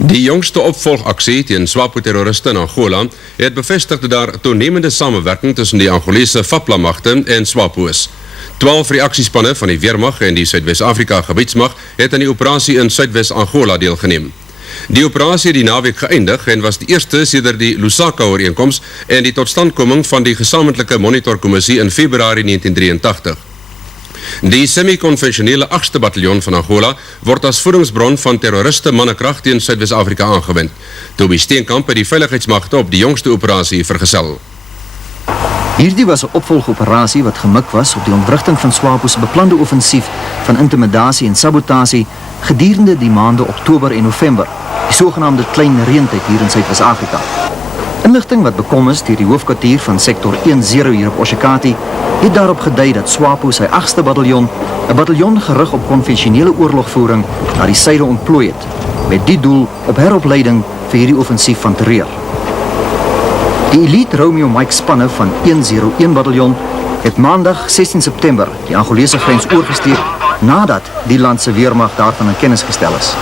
Die jongste opvolgaksie teen SWAPO-terroriste in Angola het bevestig dat daar toenemende samewerking tussen die Angolese FAPLA-magte en SWAPO is. 12 reaksiespanne van die Weermag en die Suidwes-Afrika gebiedsmag het aan die operasie in Suidwes-Angola deelgeneem. Die operasie het die naweek geëindig en was die eerste sedert die Lusaka-ooreenkoms en die totstandkoming van die gesamentlike monitorkommissie in Februarie 1983. Die semi-konvensionele 8ste bataljon van Angola word as voedingsbron van terroriste mannekrag teen Suidwes-Afrika aangewend. Toby Steenkamp het die veiligheidsmagte op die jongste operasie vergesel. Hierdie was 'n opvolgoperasie wat gemik was op die ontwrigting van SWAPO se beplande offensief van intimidasie en sabotasie gedurende die maande Oktober en November, die sogenaamde klein reentyd hier in Suidwes-Afrika. Inligting wat bekom is deur die hoofkwartier van sektor 10 hier op Oshakati, het daarop gedui dat SWAPO sy 8ste bataljon, 'n bataljon gerig op konvensionele oorlogvoering, na die suide ontplooi het, met die doel op heropleiding vir hierdie offensief van terreur. Die elite Romeo Mike spanne van 101 bataljon het maandag 16 September die Angolese grens oorgesteek nadat die land se weermag daarvan in kennis gestel is.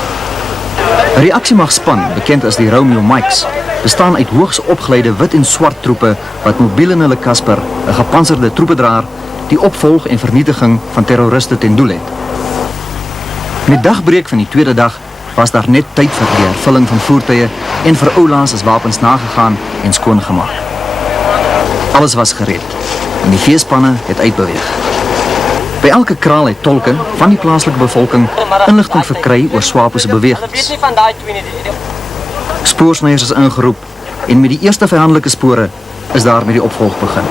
'n Reaksiemagspan, bekend as die Romeo Mikes, bestaan uit hoogs opgeleide wit en swart troepe wat mobiel in hulle Kasper, 'n gepantserde troepedraer, die opvolg en vernietiging van terroriste ten doel het. Met dagbreek van die tweede dag was daar net tyd vir die hervulling van voertuie en vir oulaas as wapens nagegaan en skoongemaak. Alles was gereed en die veespanne het uitbeweeg. By elke kraal het tolke van die plaaslike bevolking inligting verkry oor SWAPO se bewegings. Spoorsnyers is ingeroep en met die eerste vyandelike spore is daar met die opvolg begin.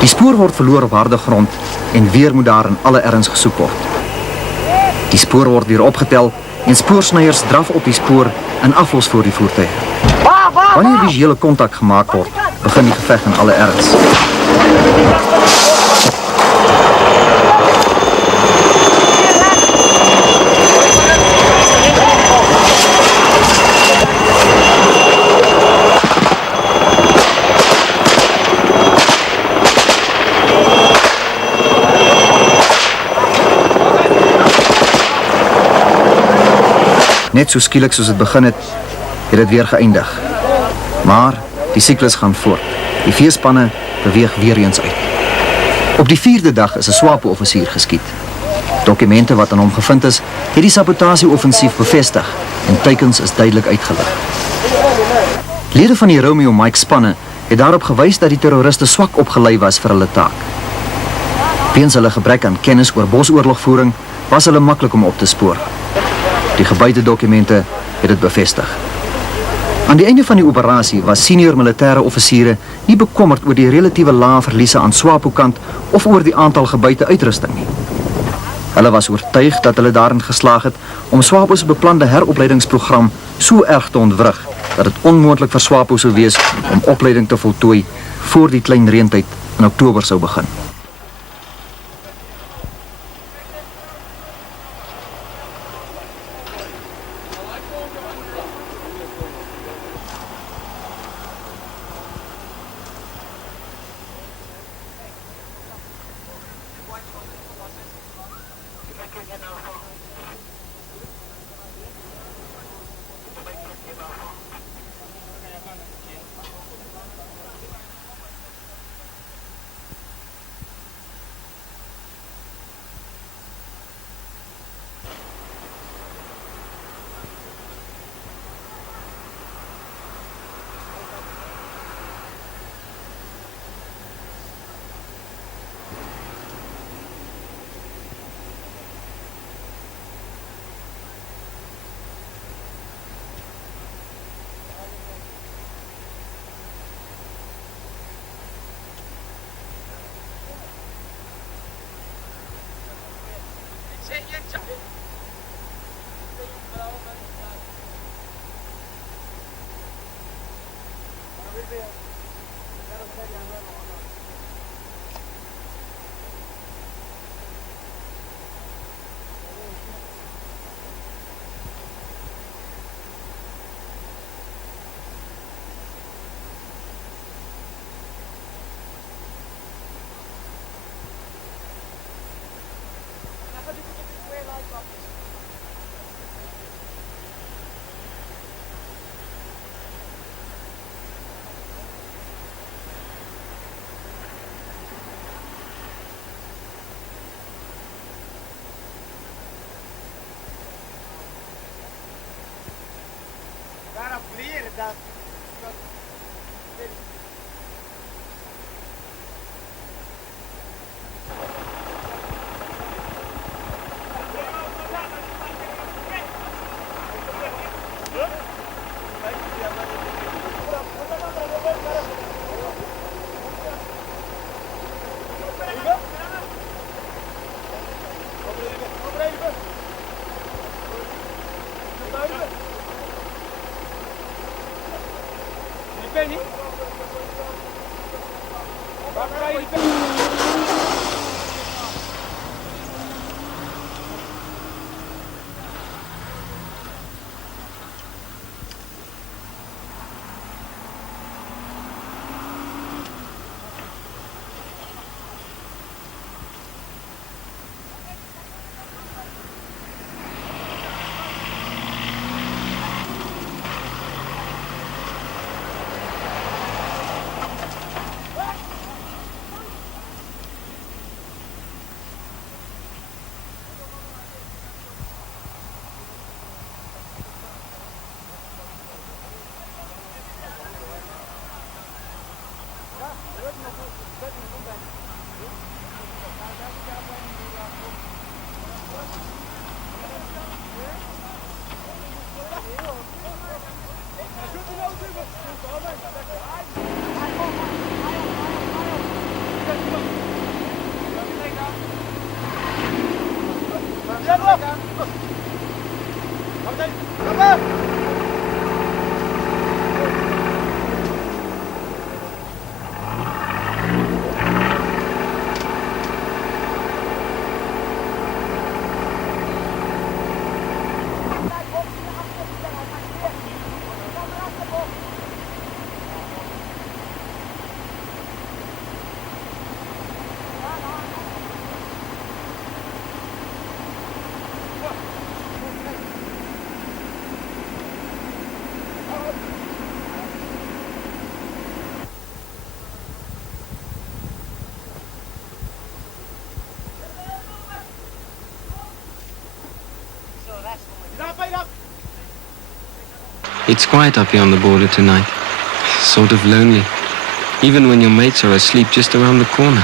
Die spoor word verloor op harde grond en weer moet daar in alle erns gesoek word. Die spoor word weer opgetel en spoorsnyers draf op die spoor en aflos voor die voertuig. Wanneer visuele kontak gemaak word, begin die geveg in alle erns. Net so skielik soos dit begin het dit weer geëindig. Maar die siklus gaan voort. Die veespanne beweeg weer eens uit. Op die 4de dag is 'n SWAPO-offisier geskiet. Dokumente wat aan hom gevind is, het die sabotasie-offensief bevestig en teikens is duidelik uitgelig. Lede van die Romeo Mike spanne het daarop gewys dat die terroriste swak opgelei was vir hulle taak. Weens hulle gebrek aan kennis oor bosoorlogvoering was hulle maklik om op te spoor. Die gebuitedokumente het dit bevestig. Aan die einde van die operasie was senior militêre offisiere nie bekommerd oor die relatiewe lae verliese aan SWAPO-kant of oor die aantal gebuite uitrusting nie. Hulle was oortuig dat hulle daarin geslaag het om SWAPO se beplande heropleidingsprogram so erg te ontwrig dat dit onmoontlik vir SWAPO sou wees om opleiding te voltooi voor die klein reentyd in Oktober sou begin. It's quiet up here on the border tonight. Sort of lonely. Even when your mates are asleep just around the corner.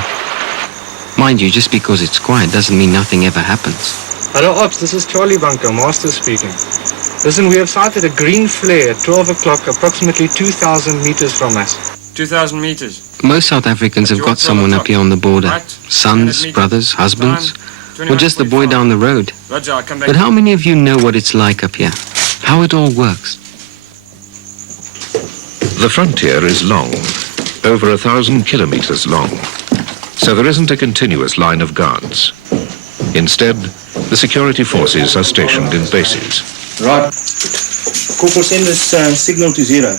Mind you, just because it's quiet doesn't mean nothing ever happens. Hello, Ops. This is Charlie Bunker, Master speaking. Listen, we have sighted a green flare at 12 o'clock, approximately 2,000 meters from us. 2,000 meters. Most South Africans have got someone up here on the border. Sons, brothers, husbands, or just the boy down the road. Roger, I'll come back. But how many of you know what it's like up here? How it all works? The frontier is long, over 1,000 kilometers long, so there isn't a continuous line of guards. Instead, the security forces are stationed in bases. Right. Corporal, send this signal to 0.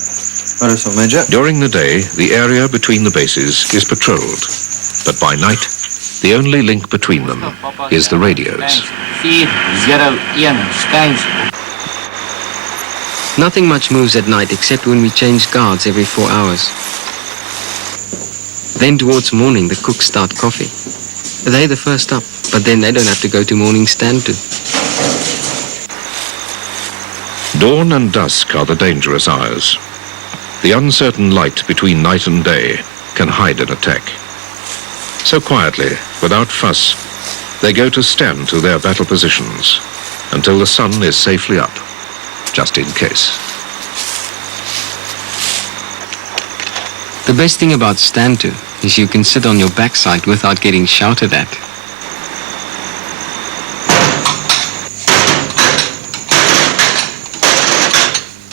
Major. During the day, the area between the bases is patrolled, but by night, the only link between them is the radios. 401 Steins. Nothing much moves at night except when we change guards every 4 hours. Then towards morning, the cooks start coffee. They're the first up, but then they don't have to go to morning stand to. Dawn and dusk are the dangerous hours. The uncertain light between night and day can hide an attack. So quietly, without fuss, they go to stand to their battle positions until the sun is safely up, just in case. The best thing about stand to is you can sit on your backside without getting shouted at.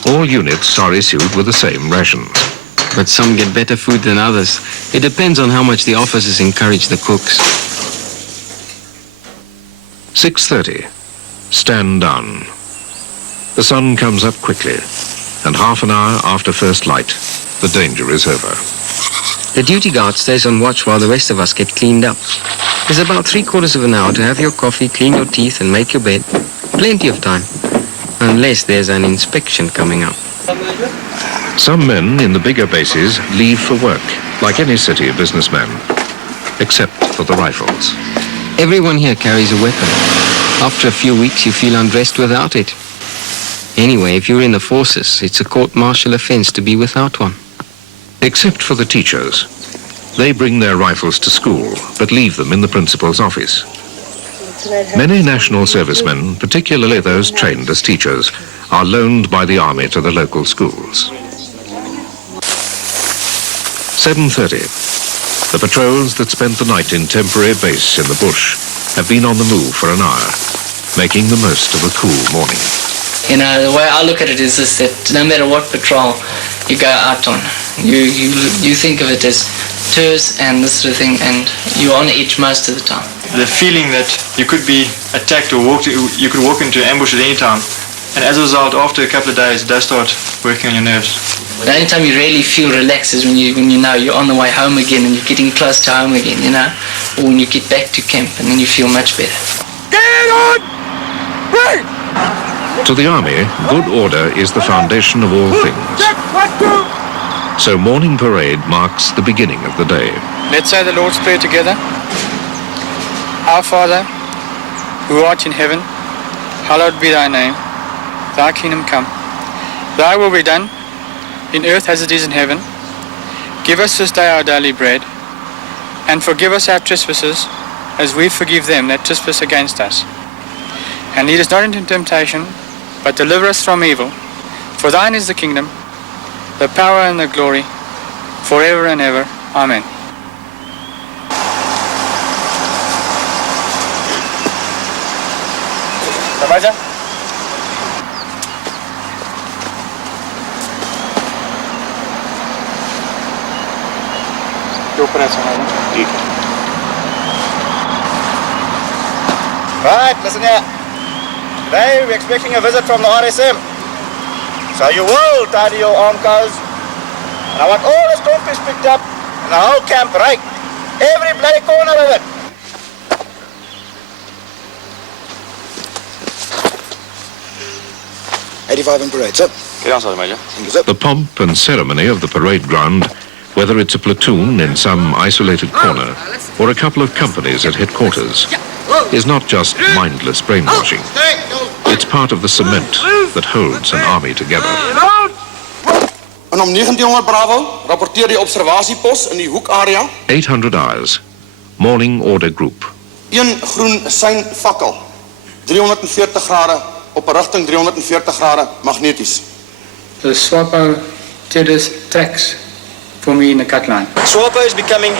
All units are issued with the same rations. But some get better food than others. It depends on how much the officers encourage the cooks. 6:30. Stand down. The sun comes up quickly, and half an hour after first light, the danger is over. The duty guard stays on watch while the rest of us get cleaned up. There's about 3/4 of an hour to have your coffee, clean your teeth, and make your bed. Plenty of time, unless there's an inspection coming up. Some men in the bigger bases leave for work, like any city businessman, except for the rifles. Everyone here carries a weapon. After a few weeks, you feel undressed without it. Anyway, if you're in the forces, it's a court-martial offense to be without one. Except for the teachers. They bring their rifles to school, but leave them in the principal's office. Many national servicemen, particularly those trained as teachers, are loaned by the army to the local schools. 7:30. The patrols that spent the night in temporary base in the bush have been on the move for an hour, making the most of a cool morning. You know, the way I look at it is this, that no matter what patrol you go out on, you think of it as tours and this sort of thing, and you're on edge most of the time. The feeling that you could be attacked or you could walk into an ambush at any time, and as a result, after a couple of days, it does start working on your nerves. The only time you really feel relaxed is when you know you're on the way home again and you're getting close to home again, you know, or when you get back to camp, and then you feel much better. Get on! Break! To the army, good order is the foundation of all things. So morning parade marks the beginning of the day. Let's say the Lord's Prayer together. Our Father, who art in heaven, hallowed be thy name. Thy kingdom come. Thy will be done, in earth as it is in heaven. Give us this day our daily bread, and forgive us our trespasses, as we forgive them that trespass against us. And lead us not into temptation, but deliver us from evil. For thine is the kingdom, the power and the glory, forever and ever. Amen. Raja? Right, listen here. Today we're expecting a visit from the RSM. So you will tidy your arm cars. And I want all the stonefish picked up and the whole camp right. Every bloody corner of it. '85 parade, sir. Get on, Sergeant Major. Thank you, sir. The pomp and ceremony of the parade ground, whether it's a platoon in some isolated corner or a couple of companies at headquarters, is not just mindless brainwashing. It's part of the cement that holds an army together. En om 1900 Bravo rapporteer die observasiepos in die hoekarea 800 hours. Morning order group. een groen seinfakkel 340 grade op 'n rigting 340 grade magneties. The SWAPO terrorist tracks for me in the cut line. SWAPO is becoming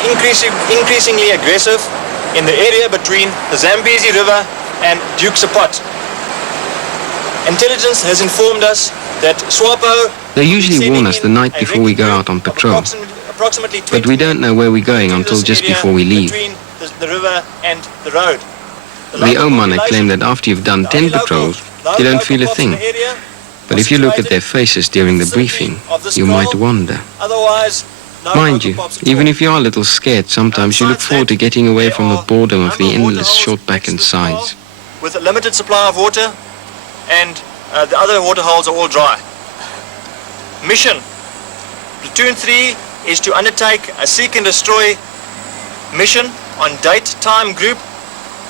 increasingly aggressive in the area between the Zambezi River and Duke Sepot. Intelligence has informed us that SWAPO... They usually warn us the night before we go out on patrol, but we don't know where we're going until just before we leave. The river and the road. The Omaner claim that after you've done 10 patrols, you don't feel a thing. But if you look at their faces during the briefing, you might wonder. Mind you, even if you are a little scared, sometimes you look forward to getting away from the boredom of the endless short back and sides. With a limited supply of water, and the other water holes are all dry. Mission. Platoon 3 is to undertake a seek and destroy mission on date time group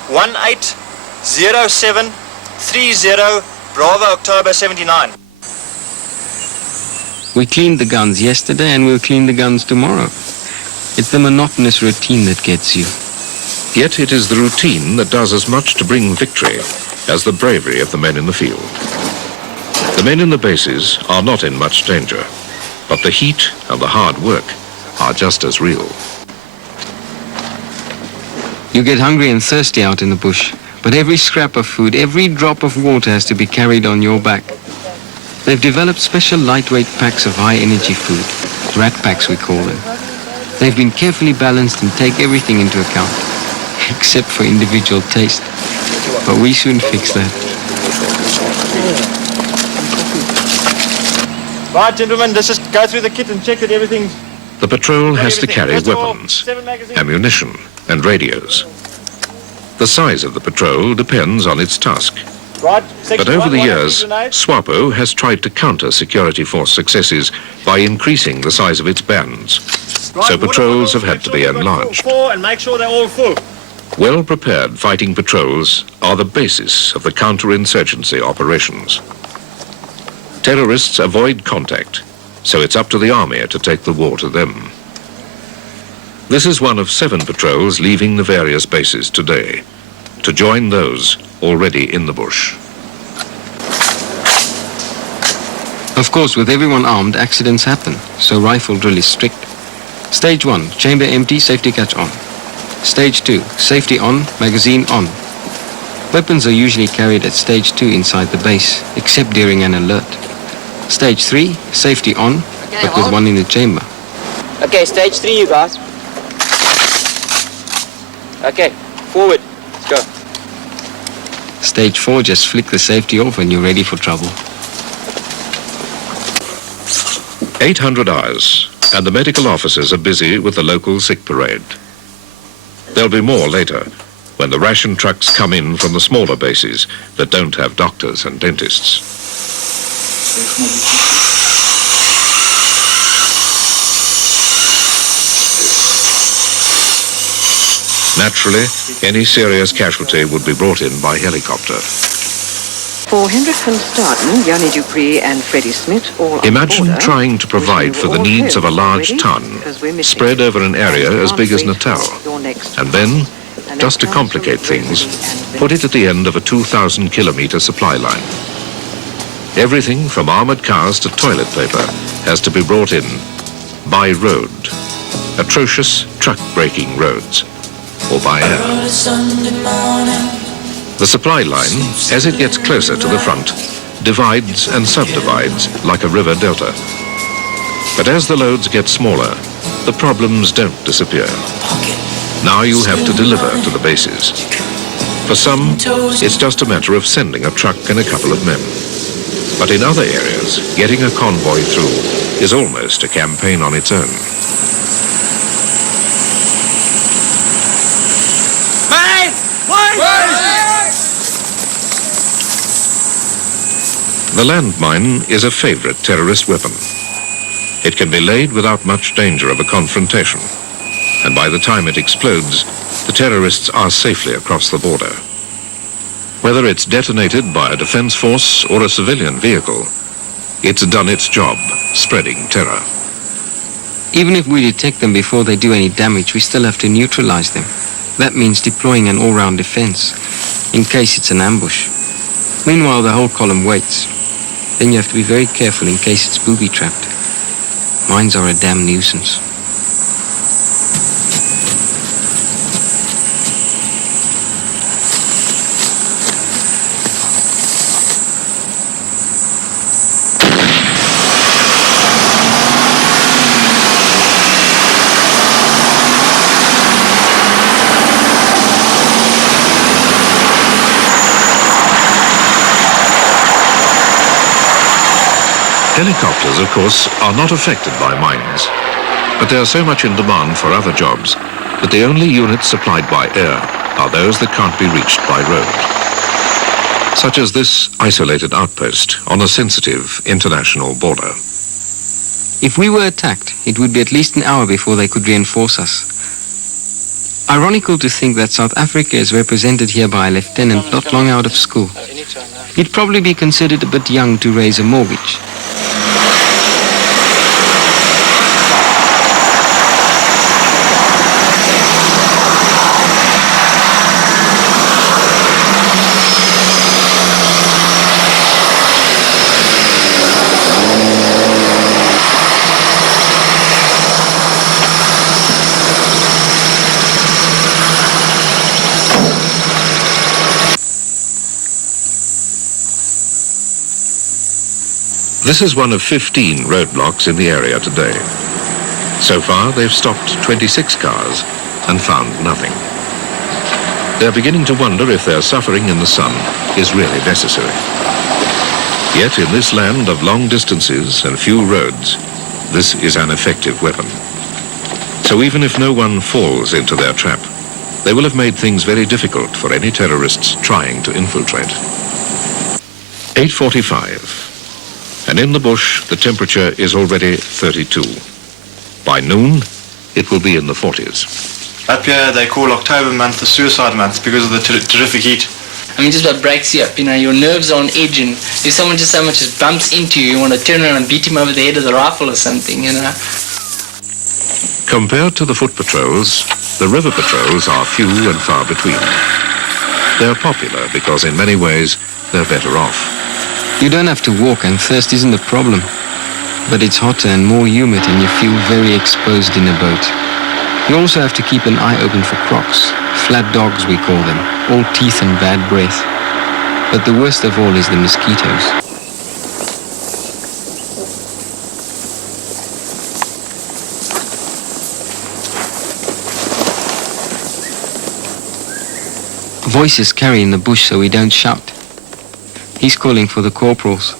180730 Bravo October 79. We cleaned the guns yesterday and we'll clean the guns tomorrow. It's the monotonous routine that gets you. Yet it is the routine that does as much to bring victory as the bravery of the men in the field. The men in the bases are not in much danger, but the heat and the hard work are just as real. You get hungry and thirsty out in the bush, but every scrap of food, every drop of water has to be carried on your back. They've developed special lightweight packs of high-energy food, rat packs we call them. They've been carefully balanced and take everything into account, except for individual taste. But we soon fix that. Right, gentlemen, let's just go through the kit and check that everything's... The patrol has to carry weapons, ammunition, and radios. The size of the patrol depends on its task. Right, But over the years, SWAPO has tried to counter security force successes by increasing the size of its bands. So patrols have had to be enlarged. And make sure they're all full. Well-prepared fighting patrols are the basis of the counterinsurgency operations. Terrorists avoid contact, so it's up to the army to take the war to them. This is one of 7 patrols leaving the various bases today, to join those already in the bush. Of course, with everyone armed, accidents happen, so rifle drill is strict. Stage 1, chamber empty, safety catch on. Stage 2, safety on, magazine on. Weapons are usually carried at stage 2 inside the base, except during an alert. Stage 3, safety on, but with one in the chamber. Okay, stage 3, you guys. Okay, forward. Let's go. Stage 4, just flick the safety off and you're ready for trouble. 800 hours, and the medical officers are busy with the local sick parade. There'll be more later, when the ration trucks come in from the smaller bases that don't have doctors and dentists. Naturally, any serious casualty would be brought in by helicopter. For Hendrik van Staden, Jannie Dupree and Freddie Smith, all Imagine trying to provide for the needs of a large ton spread over an area as big as Natal, and then, just to complicate things, put it at the end of a 2,000-kilometer supply line. Everything from armored cars to toilet paper has to be brought in by road, atrocious truck-breaking roads, or by air. The supply line, as it gets closer to the front, divides and subdivides like a river delta. But as the loads get smaller, the problems don't disappear. Now you have to deliver to the bases. For some, it's just a matter of sending a truck and a couple of men. But in other areas, getting a convoy through is almost a campaign on its own. The landmine is a favorite terrorist weapon. It can be laid without much danger of a confrontation, and by the time it explodes, the terrorists are safely across the border. Whether it's detonated by a defense force or a civilian vehicle, it's done its job, spreading terror. Even if we detect them before they do any damage, we still have to neutralize them. That means deploying an all-round defense, in case it's an ambush. Meanwhile, the whole column waits. Then you have to be very careful in case it's booby-trapped. Mines are a damn nuisance. Helicopters, of course, are not affected by mines, but they are so much in demand for other jobs that the only units supplied by air are those that can't be reached by road. Such as this isolated outpost on a sensitive international border. If we were attacked, it would be at least an hour before they could reinforce us. Ironical to think that South Africa is represented here by a lieutenant not long out of school. He'd probably be considered a bit young to raise a mortgage. This is one of 15 roadblocks in the area today. So far, they've stopped 26 cars and found nothing. They're beginning to wonder if their suffering in the sun is really necessary. Yet in this land of long distances and few roads, this is an effective weapon. So even if no one falls into their trap, they will have made things very difficult for any terrorists trying to infiltrate. 8:45. And in the bush, the temperature is already 32. By noon, it will be in the 40s. Up here, they call October month the suicide month because of the terrific heat. I mean, just about breaks you up. You know, your nerves are on edge, and if someone just so much as bumps into you, you want to turn around and beat him over the head with a rifle or something, you know. Compared to the foot patrols, the river patrols are few and far between. They're popular because in many ways they're better off. You don't have to walk, and thirst isn't a problem. But it's hotter and more humid, and you feel very exposed in a boat. You also have to keep an eye open for crocs, flat dogs we call them, all teeth and bad breath. But the worst of all is the mosquitoes. Voices carry in the bush so we don't shout. He's calling for the corporals.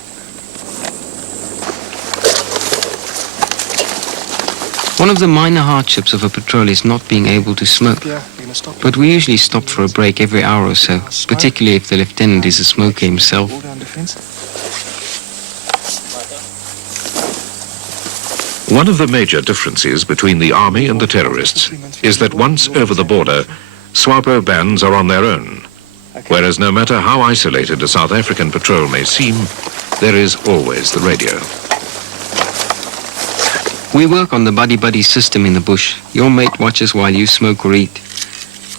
One of the minor hardships of a patrol is not being able to smoke. But we usually stop for a break every hour or so, particularly if the lieutenant is a smoker himself. One of the major differences between the army and the terrorists is that once over the border, SWAPO bands are on their own. Whereas no matter how isolated a South African patrol may seem, there is always the radio. We work on the buddy-buddy system in the bush. Your mate watches while you smoke or eat.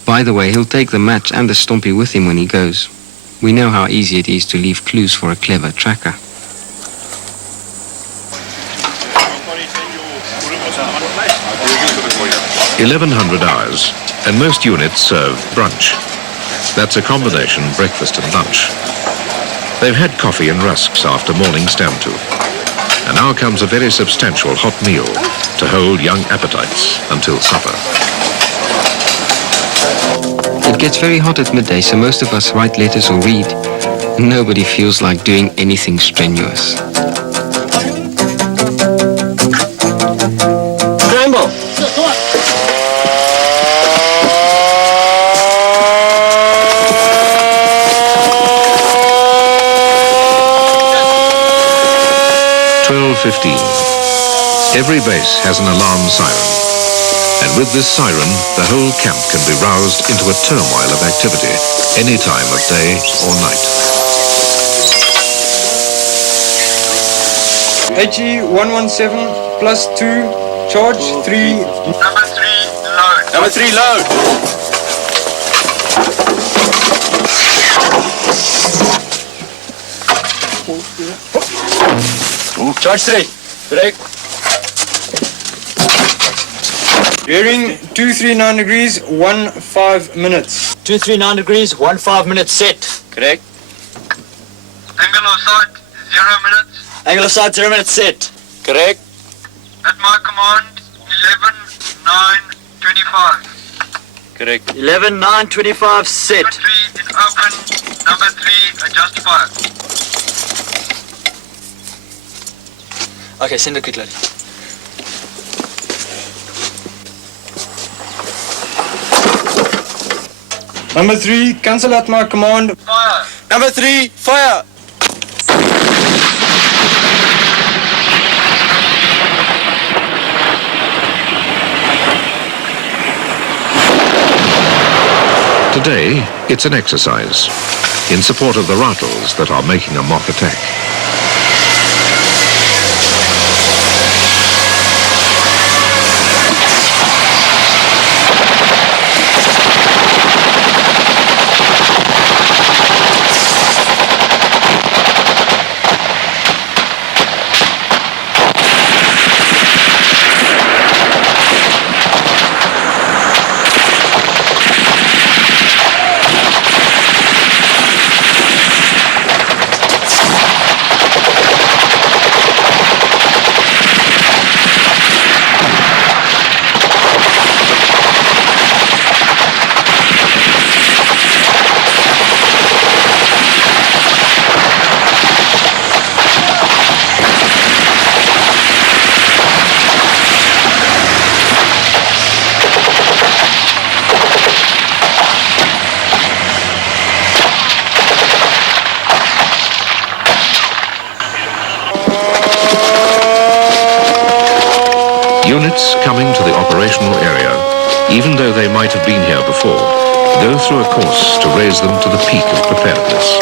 By the way, he'll take the match and the stompie with him when he goes. We know how easy it is to leave clues for a clever tracker. "1100 hours, and most units serve brunch. That's a combination breakfast and lunch. They've had coffee and rusks after morning stamp to. And now comes a very substantial hot meal to hold young appetites until supper. It gets very hot at midday, so most of us write letters or read. Nobody feels like doing anything strenuous. Scramble! 12:15. Every base has an alarm siren. And with this siren, the whole camp can be roused into a turmoil of activity any time of day or night. HE 117 plus 2, charge 3. Number 3, load. Number 3, load. Charge 3. Break. Bearing 239 degrees, 15 minutes. 239 degrees, 15 minutes set. Correct. Angle of sight, 0 minutes. Angle of sight, 0 minutes set. Correct. At my command, 11:9:25. Correct. 11:9:25 set. Number 3 is open. Number 3, adjust fire. Okay, send it quickly. Number 3, cancel at my command. Fire. Number 3, fire. Today, it's an exercise in support of the Rattles that are making a mock attack. Units coming to the operational area, even though they might have been here before, go through a course to raise them to the peak of preparedness.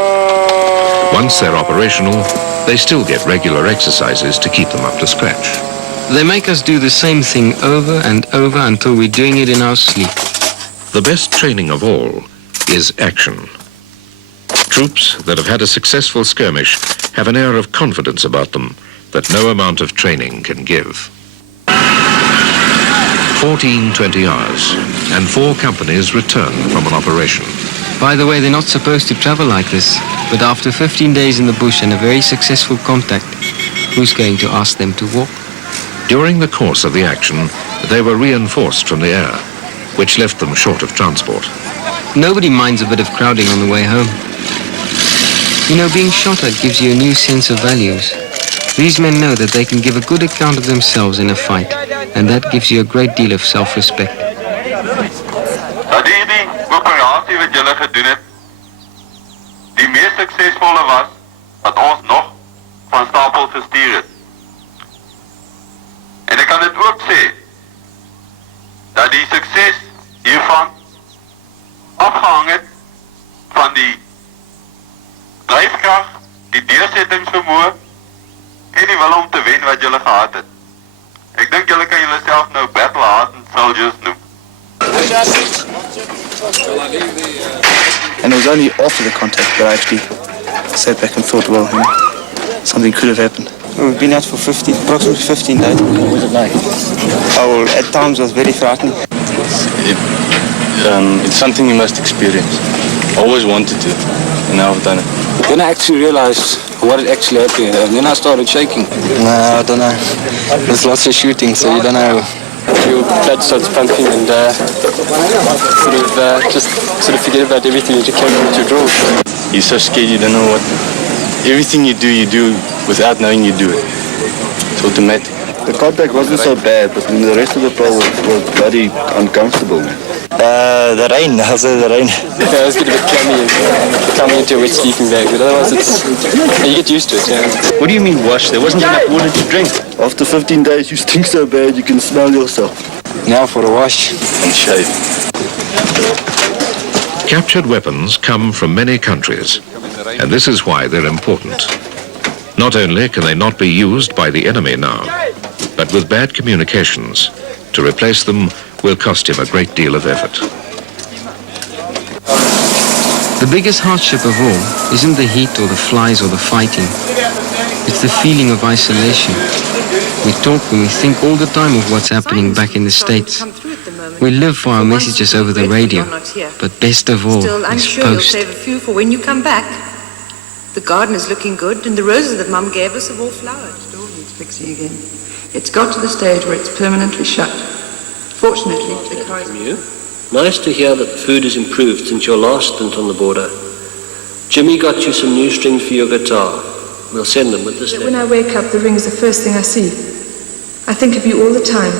Once they're operational, they still get regular exercises to keep them up to scratch. They make us do the same thing over and over until we're doing it in our sleep. The best training of all is action. Troops that have had a successful skirmish have an air of confidence about them that no amount of training can give. 14-20 hours, and 4 companies return from an operation. By the way, they're not supposed to travel like this, but after 15 days in the bush and a very successful contact, who's going to ask them to walk? During the course of the action, they were reinforced from the air, which left them short of transport. Nobody minds a bit of crowding on the way home. You know, being shot at gives you a new sense of values. These men know that they can give a good account of themselves in a fight, and that gives you a great deal of self-respect. Dat die operasie wat julle gedoen het, die meest suksesvolle was wat ons nog van stapel gestuur het. En ek kan dit ook sê dat die sukses hiervan afgehang het van die dryfkrag, die deursettingsvermoë en die wil om te wen wat julle gehad het. Ek dink julle kan julle self nou battle-hardened soldiers noem. And it was only after the contact that I actually sat back and thought, well, something could have happened. We've been out for approximately 15 days. What was it like? Oh, well, at times it was very frightening. It's something you must experience. I always wanted to, and now I've done it. Then I actually realized what had actually happened, and then I started shaking. No, I don't know. There's lots of shooting, so you don't know. Your blood starts pumping and sort of forget about everything you just carry on with your draw. You're so scared you don't know what. Everything you do without knowing you do it. It's automatic. The contact wasn't so bad, but the rest of the patrol was bloody uncomfortable. The rain, I'll say the rain. Yeah, it's a bit clammy into a wet sleeping bag, but otherwise you get used to it, yeah. What do you mean wash? There wasn't enough water to drink. After 15 days, you stink so bad you can smell yourself. Now for a wash. And shave. Captured weapons come from many countries, and this is why they're important. Not only can they not be used by the enemy now, but with bad communications, to replace them will cost him a great deal of effort. The biggest hardship of all isn't the heat or the flies or the fighting. It's the feeling of isolation. We talk and we think all the time of what's happening back in the States. We live for our messages over the radio, but best of all Still, I'm is sure you'll post. save a few for when you come back. The garden is looking good, and the roses that Mum gave us have all flowered. The door needs fixing again. It's got to the stage where it's permanently shut. Fortunately, the car is... Nice to hear that the food has improved since your last stint on the border. Jimmy got you some new strings for your guitar. We'll send them with this letter. When I wake up, the ring is the first thing I see. I think of you all the time.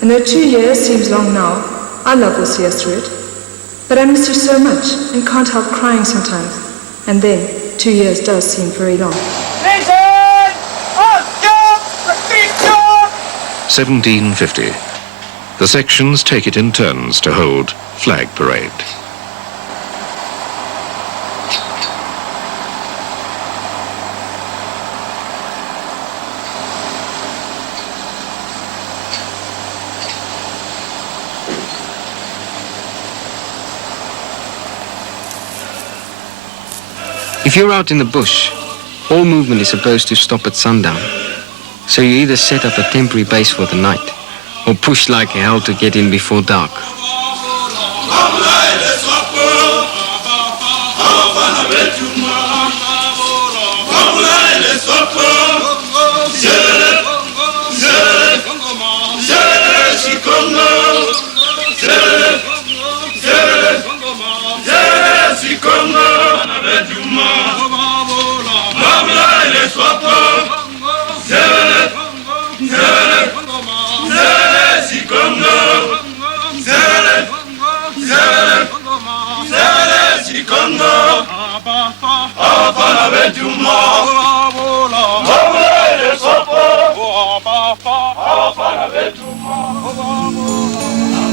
And though 2 years seems long now, our love will see us through it. But I miss you so much and can't help crying sometimes. And then 2 years does seem very long. 1750. The sections take it in turns to hold flag parade. If you're out in the bush, all movement is supposed to stop at sundown. So you either set up a temporary base for the night, or push like hell to get in before dark. Congo,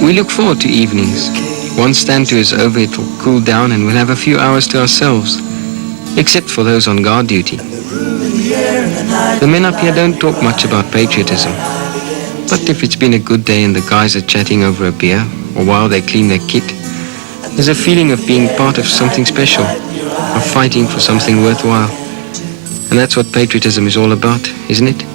We look forward to evenings. Once Stanto is over, it will cool down and we'll have a few hours to ourselves, except for those on guard duty. The men up here don't talk much about patriotism, but if it's been a good day and the guys are chatting over a beer, or while they clean their kit, there's a feeling of being part of something special, of fighting for something worthwhile. And that's what patriotism is all about, isn't it?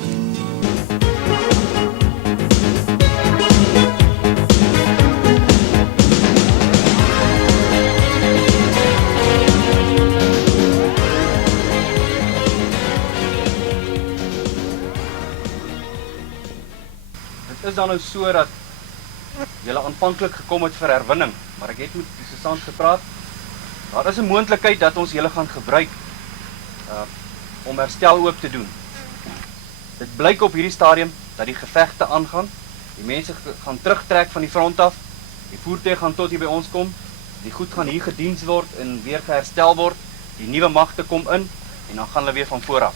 Dit is dan nou so dat julle aanvanklik gekom het vir herwinning, maar ek het met die sergeant gepraat. Daar is 'n moontlikheid dat ons julle gaan gebruik om herstel ook te doen. Dit blyk op hierdie stadium dat die gevegte aangaan. Die mense gaan terugtrek van die front af. Die voertuig gaan tot hier by ons kom. Die goed gaan hier gediens word en weer geherstel word. Die nuwe magte kom in en dan gaan hulle weer van voor af.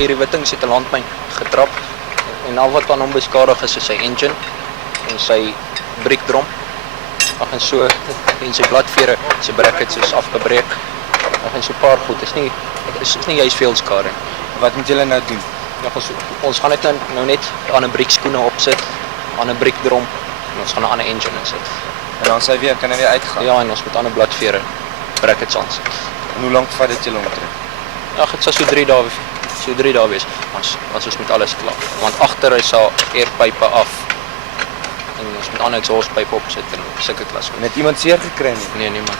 Hierdie Wittings het 'n landmyn getrap en al wat aan hom beskadig is sy engine en sy breekdrom. Ag en so en sy bladvere, sy brackets is afgebreek. Ag en so 'n paar goed. Is nie juist veel skade. Wat moet julle nou doen? Ja, ons gaan net nou net aan 'n breekskoene opsit, aan 'n breekdrom en ons gaan 'n ander engine insit. En dan kan hy weer uitgaan. Ja, en ons moet ander bladvere brackets aansit. En hoe lank vat dit julle om te trek? Ja, dit sal so 3 dae wees, as ons met alles klaar. Want agter is daar airpype af. En ons moet ander exhaustpype opsit en sulke klas. Net iemand seer gekry nie? Nee, niemand.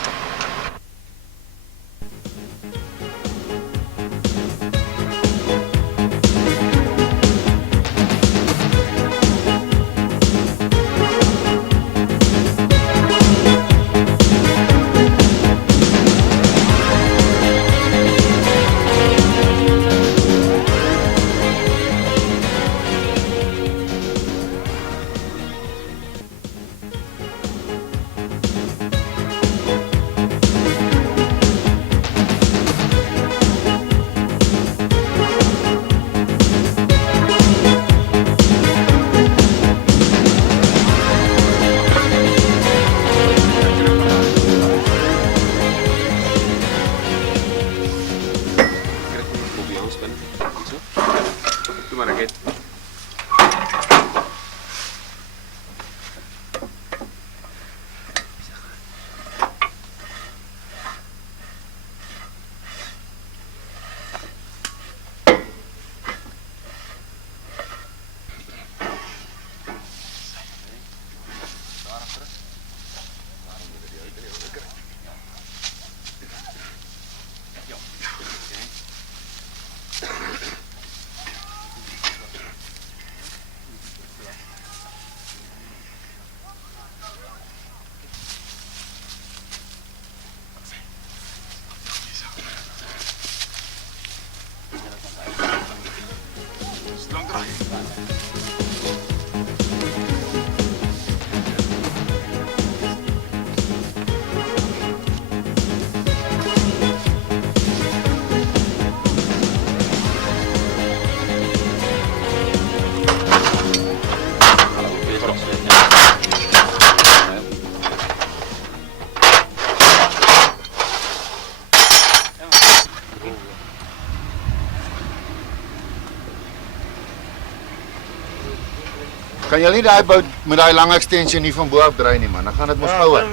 Kan jy nie daai bout met daai lang extension nie van bo af draai nie man, dan gaan dit mos gouer.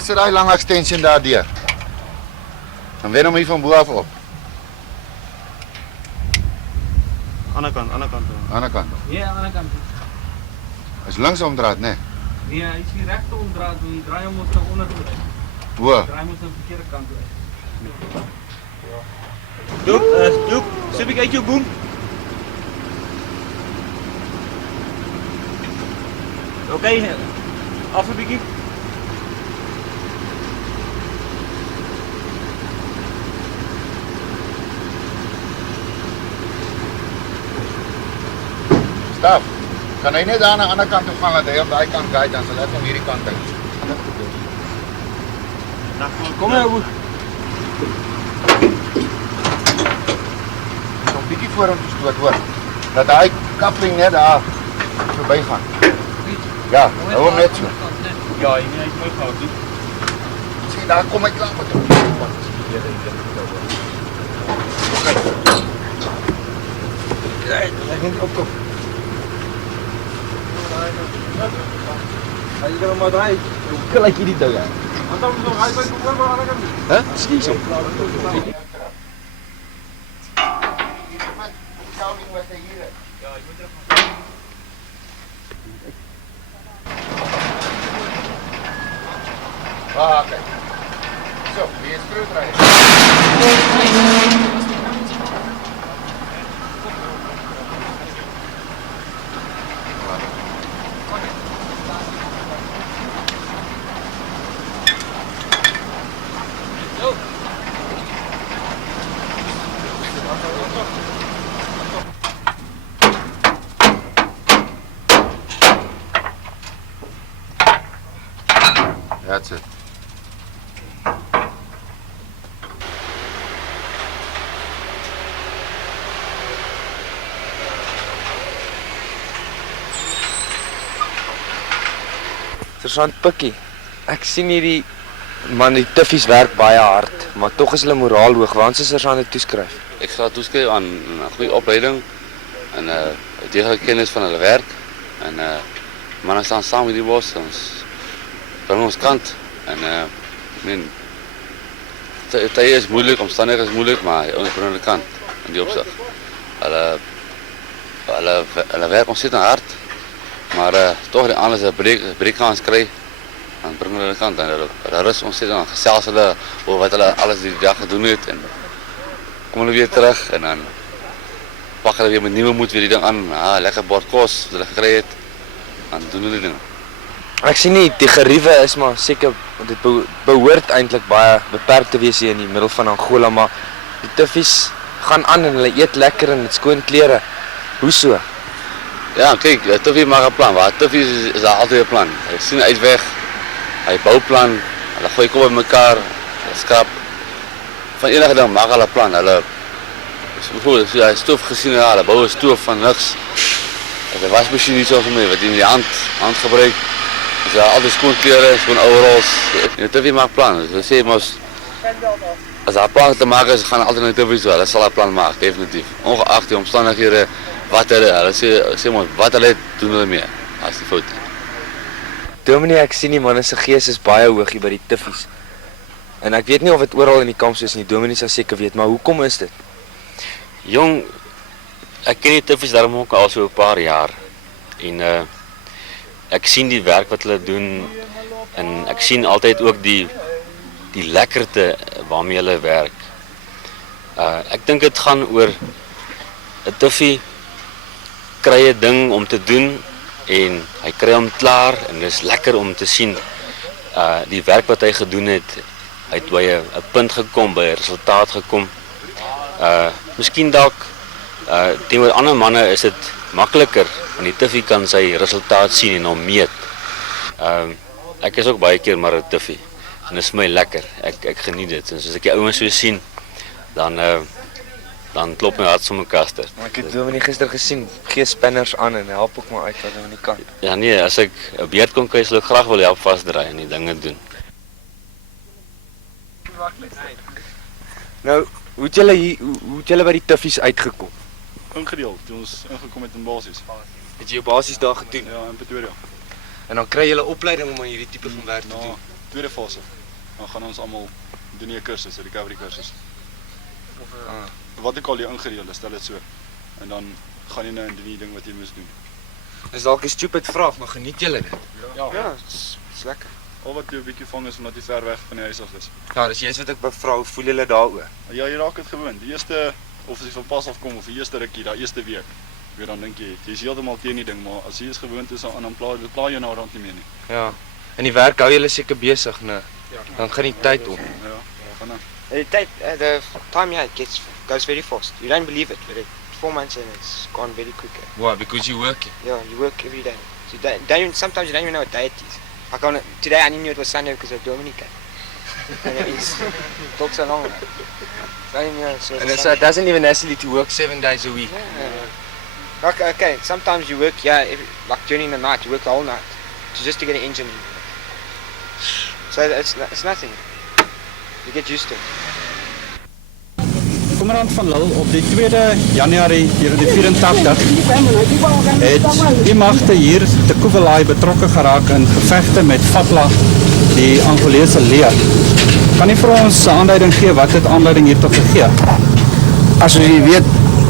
Sit daai lang extension daar deur. Dan wen hom hier van bo af op. Ander kant. Ander kant. Ja, ander kant. Is links omdraad, né? Nee, hy is hier regte omdraad, jy draai hom ons nou onder toe. Waar? Draai hom ons nou verkeerde kant toe. Doek, sip ek uit jou boom. Okay, af 'n bietjie. Staf, kan hy net daar aan die ander kant toe gaan, dat hy op daai kant guide, dan sal ek hom hierdie kant uit. Kom nou, oe. So 'n bietjie vorentoe stoot, hoor. Dat hy coupling net daar verby gaan. Ja, hou hom net so. Ja, hy moet my gou doen. Sien, daar kom hy klaar met hom. Ek gaan opkom. Hy gaan maar daai gelyk hierdie ding. Want dan moet hy by kom maar aan kan. Hè? Skielik so. Ja, ek moet terug gaan. Ah, kijk. Zo, wie is terugrijden? That's it. Sergeant Pikkie, ek sien hierdie man, die tiffies werk baie hard, maar tog is hulle moraal hoog. Waar is Sergeant dit toeskryf? Ek sal toeskryf aan 'n goeie opleiding en 'n deeglike kennis van hulle werk en manne staan saam met die bos ons van ons kant en ek meen dit is moeilik, omstandighede is moeilik, maar ons van hulle kant in die opsig. Hulle werk ontsettend hard, maar toch die anders een breekkans krijg, dan brengen hulle de kant en hulle rust ontzettend, dan gesels hulle over wat hulle alles die dag gedoen het en kom hulle weer terug en dan pak hulle weer met nieuwe moed weer die ding aan, lekker bord kos wat hulle gekry het, dan doen hulle die ding. Ek sien nie, die geriewe is maar seker, dit behoort eintlik baie beperk te wees hier in die middel van Angola, maar die tiffies gaan aan en hulle eet lekker en het skoon klere. Hoe so? Ja, kijk, Tuffy maakt een plan. Waar Tuffy is daar altijd een plan. Hij ziet uit weg, hij bouwt plan, hij gooit kop in elkaar, hij skrap. Van enige ding maakt hij een plan. Bijvoorbeeld, hij stoof gezien, hij bouwt een stoof van niks. De wasmachine niet zo mee, wat hij in die hand gebruikt. Dus altijd schoon kleren, schoon overalls. Tuffy maakt plan. Dus we als hij een plan te maken is, gaan altijd naar Tuffy toe. Dat zal hij plan maken, definitief. Ongeacht die omstandigheden. Wat hulle sê maar wat hulle doen hulle mee as die fout. Dominee, ek sien die manne se gees is baie hoog hier by die tiffies. En ek weet nie of dit oral in die kamp soos nie, Dominee sal seker weet, maar hoekom is dit? Jong, ek ken die tiffies daarom ook al so 'n paar jaar. En ek sien die werk wat hulle doen en ek sien altyd ook die lekkerte waarmee hulle werk. Ek dink dit gaan oor 'n tiffie kry 'n ding om te doen en hy kry hom klaar en dit is lekker om te sien die werk wat hy gedoen het. Hy het by 'n punt gekom, by 'n resultaat gekom. Miskien dalk teenoor ander manne is dit makliker want die tiffie kan sy resultaat sien en hom meet. Ek is ook baie keer maar 'n tiffie en dit is my lekker. Ek geniet dit. En as ek die ouens so sien, dan klop my hart sommer kaster. Maar ek het Dominee gister gesien, gee spanners aan en help ook maar uit wat hulle nie kan. Ja nee, as ek 'n beerd kon kry, sou ek graag wil help vasdry en die dinge doen. Nou, hoe het julle by die tiffies uitgekom? Ingedeel, toe ons ingekom het in basis. Het jy jou basis daar gedoen? Ja, in Pretoria. En dan kry julle opleiding om aan hierdie tipe van werk te doen? Tweede fase. Dan gaan ons almal doen 'n kursus, 'n recovery kursus. Wat ek al jy ingedeel, stel dit so. En dan gaan jy nou en doen die ding wat jy moes doen. Dis dalk 'n stupid vraag, maar geniet julle dit? Ja, dis lekker. Al wat jy 'n bietjie vang is omdat jy ver weg van die huis af is. Ja, dis iets wat ek bevra, hoe voel julle daaroor? Ja, jy raak dit gewoond. Die eerste of as jy van pas af kom of die eerste rukkie, daai eerste week, weer dan dink jy's heeltemal teen die ding, maar as jy is gewoond is aan dan pla jy nou rond nie meer nie. Ja. En die werk hou julle seker besig, né? Dan gaan die tyd om. Ja, gaan dan. The time goes very fast. You don't believe it, but 4 months and it's gone very quick. Why? Because you work? Yeah, you work every day. So sometimes you don't even know what day it is. Today I knew it was Sunday because of Dominic. And it took so long. And so it doesn't even necessarily to work 7 days a week. Yeah. Okay, sometimes you work, like during the night, you work the whole night. Just to get an engine in. So it's nothing. You get used to it. Kommandant van Lille, op die 2 Januarie 1984 het die magte hier te Kuwalai betrokke geraak in gevegte met Fapla, die Angolese leer. Kan jy vir ons 'n aanduiding gee wat het aanleiding hiertoe gegee? As jy weet,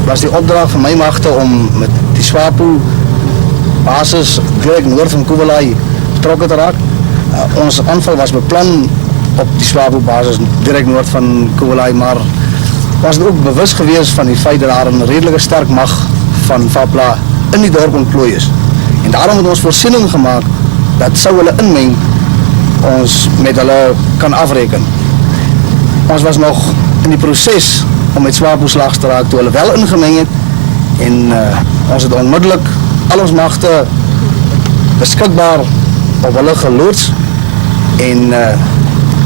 was die opdrag van my magte om met die SWAPO basis direk noord van Kuwalai betrokke te raak. Ons aanval was beplan op die SWAPO basis direk noord van Kuwalai, maar was er ook bewus geweest van die feit dat daar 'n redelike sterk mag van Fapla in die dorp ontplooi is. En daarom het ons voorsiening gemaak dat sou hulle inmeng, ons met hulle kan afreken. Ons was nog in die proses om met SWAPO slags te raak toe hulle wel ingemeng het en ons het onmiddellik al ons magte beskikbaar op hulle geloods en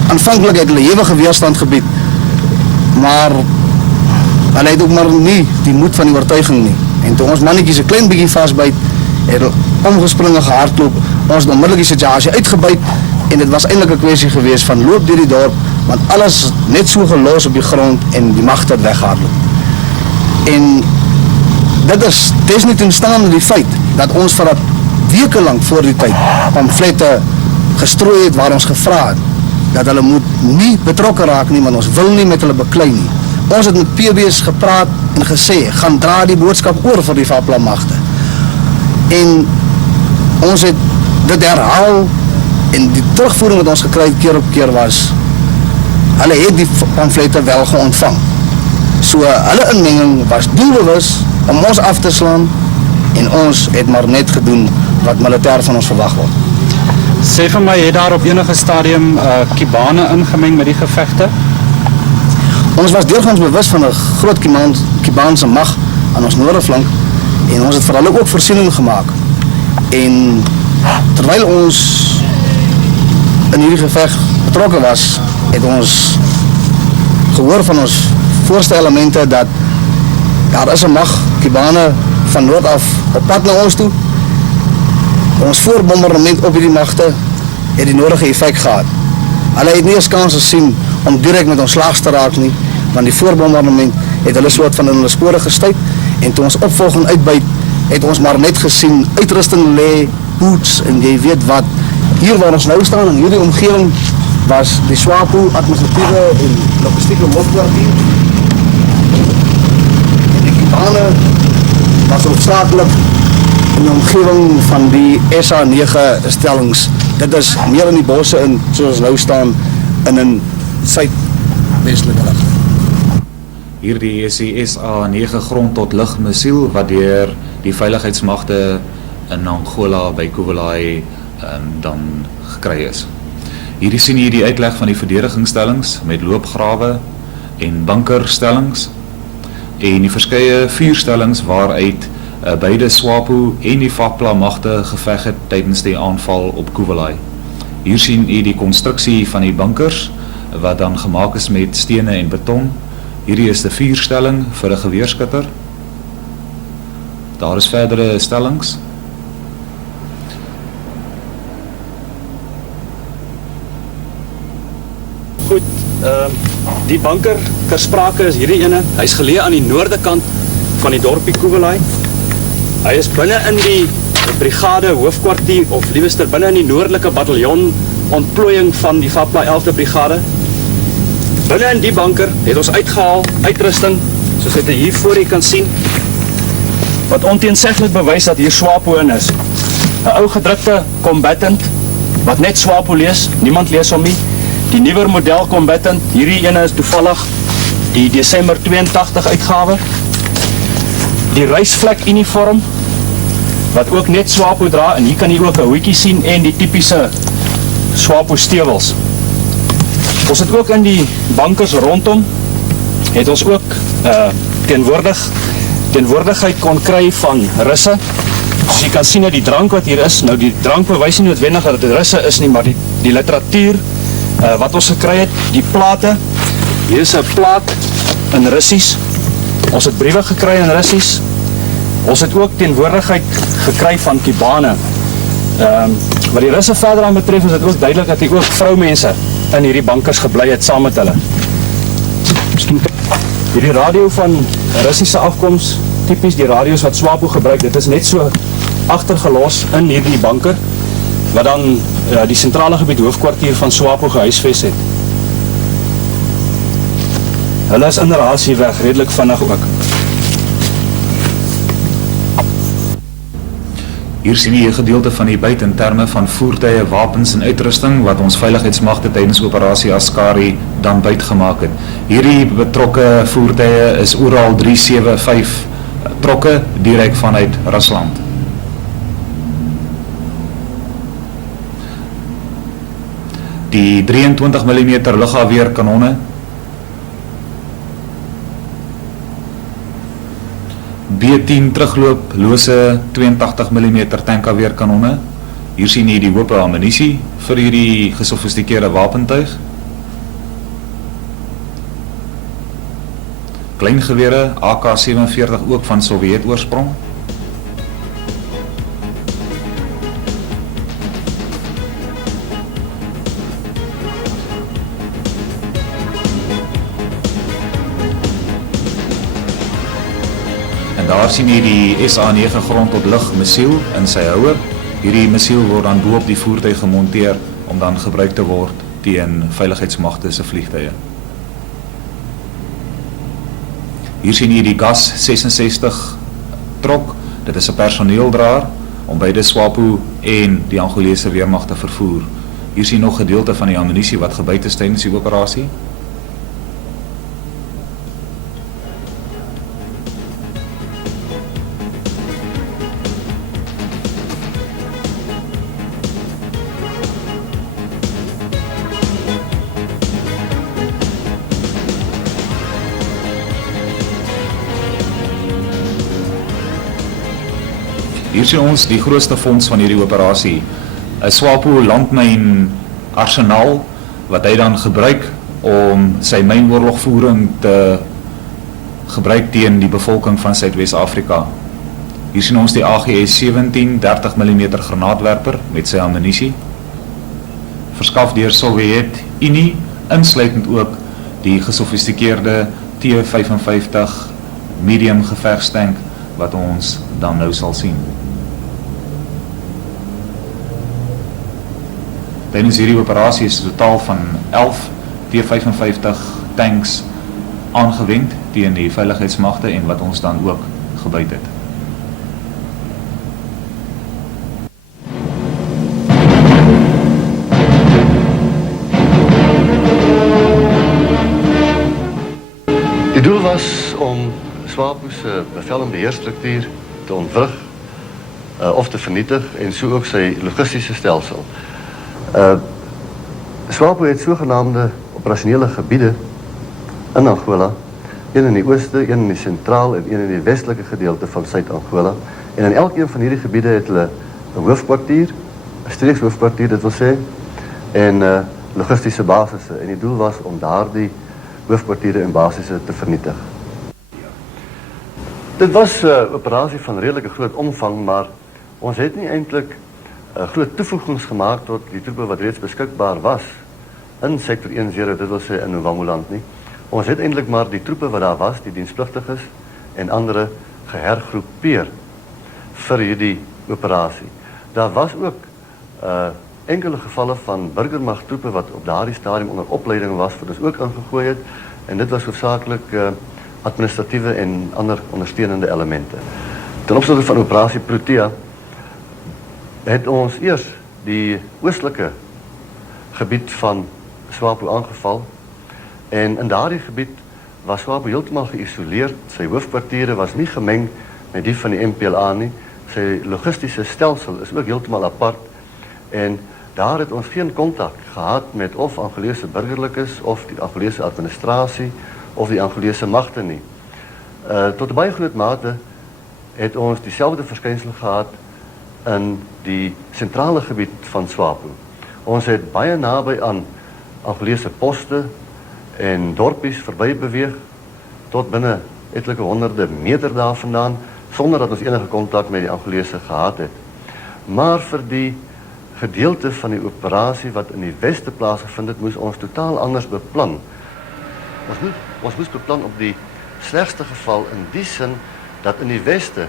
aanvanklik het hulle hewige weerstand gebied, maar hulle het ook maar nie die moed van die oortuiging nie. En toe ons mannetjies 'n klein bietjie vasbyt, het hulle omgespring en gehardloop, ons het onmiddellik die situasie uitgebuit en dit was eintlik 'n kwessie geweest van loop deur die dorp, want alles net so gelos op die grond en die magte het weghardloop. En dit is desniettegenstaande die feit dat ons vir 'n weke lank voor die tyd pamflette gestrooi het waar ons gevra het dat hulle moet nie betrokke raak nie, want ons wil nie met hulle beklei nie. Ons het met PB's gepraat en gesê, gaan dra die boodskap oor vir die Fapla magte. En ons het dit herhaal en die terugvoering wat ons gekry het keer op keer was, hulle het die pamflette wel geontvang. So hulle inmenging was doelbewus om ons af te slaan en ons het maar net gedoen wat militêr van ons verwag word. Sê vir my, het daar op enige stadium Kibane ingemeng met die gevegte? Ons was deurgaans bewus van 'n groot Kibaanse mag aan ons noordeflank en ons het vir hulle ook voorsiening gemaak. En terwyl ons in hierdie geveg betrokke was, het ons gehoor van ons voorste elemente dat daar is 'n mag Kibane van noord af op pad na ons toe. Ons voorbombardement op hierdie magte het die nodige effek gehad. Hulle het nie eens kans gesien om direk met ons slags te raak nie, want die voorbombardement het hulle soort van in hulle spore gestuit en toe ons opvolging uitbuit, het ons maar net gesien uitrusting lê, boots en jy weet wat. Hier waar ons nou staan in hierdie omgewing was die SWAPO administratiewe en logistieke hoofkwartier. En die Kibane was hoofsaaklik in die omgewing van die SA9 stellings. Dit is meer in die bosse in, soos ons nou staan, in 'n suidwestelike rigting. Hierdie is die SA9 grond tot lug missiel wat deur die veiligheidsmagte in Angola by Kuwalai dan gekry is. Hierdie sien hier die uitleg van die verdedigingsstellings met loopgrawe en bunkerstellings en die verskeie vuurstellings waaruit beide SWAPO en die Fapla magte geveg het tydens die aanval op Kuwalai. Hier sien u die konstruksie van die bunkers wat dan gemaak is met stene en beton. Hierdie is die vuurstelling vir 'n geweerskutter. Daar is verdere stellings. Goed, die bunker ter sprake is hierdie ene. Hy's geleë aan die noorde kant van die dorpie Kuwalai. Hy is binne in die brigade hoofkwartier of liewer binne in die noordelike bataljon ontplooiing van die Fapla 11de brigade. Binne in die bunker het ons uitgehaal uitrusting, soos wat jy hier voor jy kan sien, wat onteenseglik bewys dat hier SWAPO in is. 'n Ou gedrukte combatant wat net SWAPO lees, niemand lees hom nie. Die nuwer model combatant, hierdie ene is toevallig die Desember 82 uitgawe. Die reisvlek uniform wat ook net SWAPO dra en hier kan jy ook 'n hoedjie sien en die tipiese SWAPO stewels. Ons het ook in die bunkers rondom het ons ook teenwoordig teenwoordigheid kon kry van Russe. Soos jy kan sien dat die drank wat hier is, nou die drank bewys nie noodwendig dat dit Russe is nie, maar die literatuur wat ons gekry het, die plate, hier is 'n plaat in Russies, ons het briewe gekry in Russies, ons het ook teenwoordigheid gekry van Kubane. Wat die Russe verder aan betref, is dit ook duidelik dat hier ook vroumense in hierdie bankers gebly het saam met hulle. Hierdie radio van Russiese afkoms, typies die radio's wat SWAPO gebruik, dit is net so agtergelos in hierdie banker, wat dan die sentrale gebied hoofdkwartier van SWAPO gehuisves het. Hulle is inderdaad hier weg, redelik vinnig ook. Hier sien jy 'n gedeelte van die byt in terme van voertuie, wapens en uitrusting wat ons veiligheidsmagte tydens operasie Askari dan byt gemaak het. Hierdie betrokke voertuie is oral 375 trokke direk vanuit Rusland. Die 23 mm lugafweerkanonne, B10 terugloop-lose 82 mm tankafweerkanonne. Hier sien jy die hoope ammunisie vir hierdie gesofistikeerde wapentuig. Kleingewere AK-47 ook van Sowjet oorsprong. En daar sien jy die SA-9 grond-tot-lug missiel in sy houer. Hierdie missiel word dan bo op die voertuig gemonteer om dan gebruik te word teen veiligheidsmagte se vliegtuie. Hier sien jy die GAS 66 trok. Dit is 'n personeeldraer om beide SWAPO en die Angolese weermag te vervoer. Hier sien nog gedeelte van die ammunisie wat gebyt is tydens die operasie. Hier sien ons die grootste fonds van hierdie operasie, 'n SWAPO landmyn arsenaal wat hy dan gebruik om sy mynoorlogvoering te gebruik teen die bevolking van Suidwes-Afrika. Hier sien ons die AGS-17 30 mm granaatwerper met sy ammunisie, verskaf deur Sowjet-Unie, insluitend ook die gesofistikeerde T-55 medium gevegstank wat ons dan nou sal sien. Tydens hierdie operasie is 'n totaal van 11 T-55 tanks aangewend teen die veiligheidsmagte en wat ons dan ook gebyt het. Die doel was om SWAPO se bevel- en beheerstruktuur te ontwrig of te vernietig en so ook sy logistiese stelsel. SWAPO het sogenaamde operasionele gebiede in Angola, een in die ooste, een in die sentraal en een in die westelike gedeelte van Suid-Angola. En in elkeen van hierdie gebiede het hulle 'n hoofdkwartier, 'n streekshoofdkwartier dit wil sê, en logistiese basisse. En die doel was om daardie hoofdkwartiere en basisse te vernietig. Dit was 'n operasie van redelike groot omvang, maar ons het nie eintlik groot toevoegings gemaak tot die troepe wat reeds beskikbaar was in sektor 10, dit wil sê in Novamuland nie. Ons het eintlik maar die troepe wat daar was, die dienspligtiges en ander gehergroepeer vir hierdie operasie. Daar was ook enkele gevalle van burgermagtroepe wat op daardie stadium onder opleiding was, wat ons ook ingegooi het, en dit was hoofsaaklik administratiewe en ander ondersteunende elemente. Ten opsigte van operasie Protea het ons eers die oostelike gebied van SWAPO aangeval, en in daardie gebied was SWAPO heeltemal geïsoleerd. Sy hoofdkwartiere was nie gemeng met die van die MPLA nie. Sy logistiese stelsel is ook heeltemal apart, en daar het ons geen kontak gehad met of Angolese burgerlikes of die Angolese administrasie of die Angolese magte nie. Tot 'n baie groot mate het ons dieselfde verskynsel gehad in die sentrale gebied van SWAPO. Ons het baie naby aan Angolese poste en dorpies verby beweeg tot binne etlike honderde meter daarvandaan sonder dat ons enige kontak met die Angolese gehad het. Maar vir die gedeelte van die operasie wat in die weste plaasgevind het, moes ons totaal anders beplan. Ons moes beplan op die slegste geval in die sin dat in die weste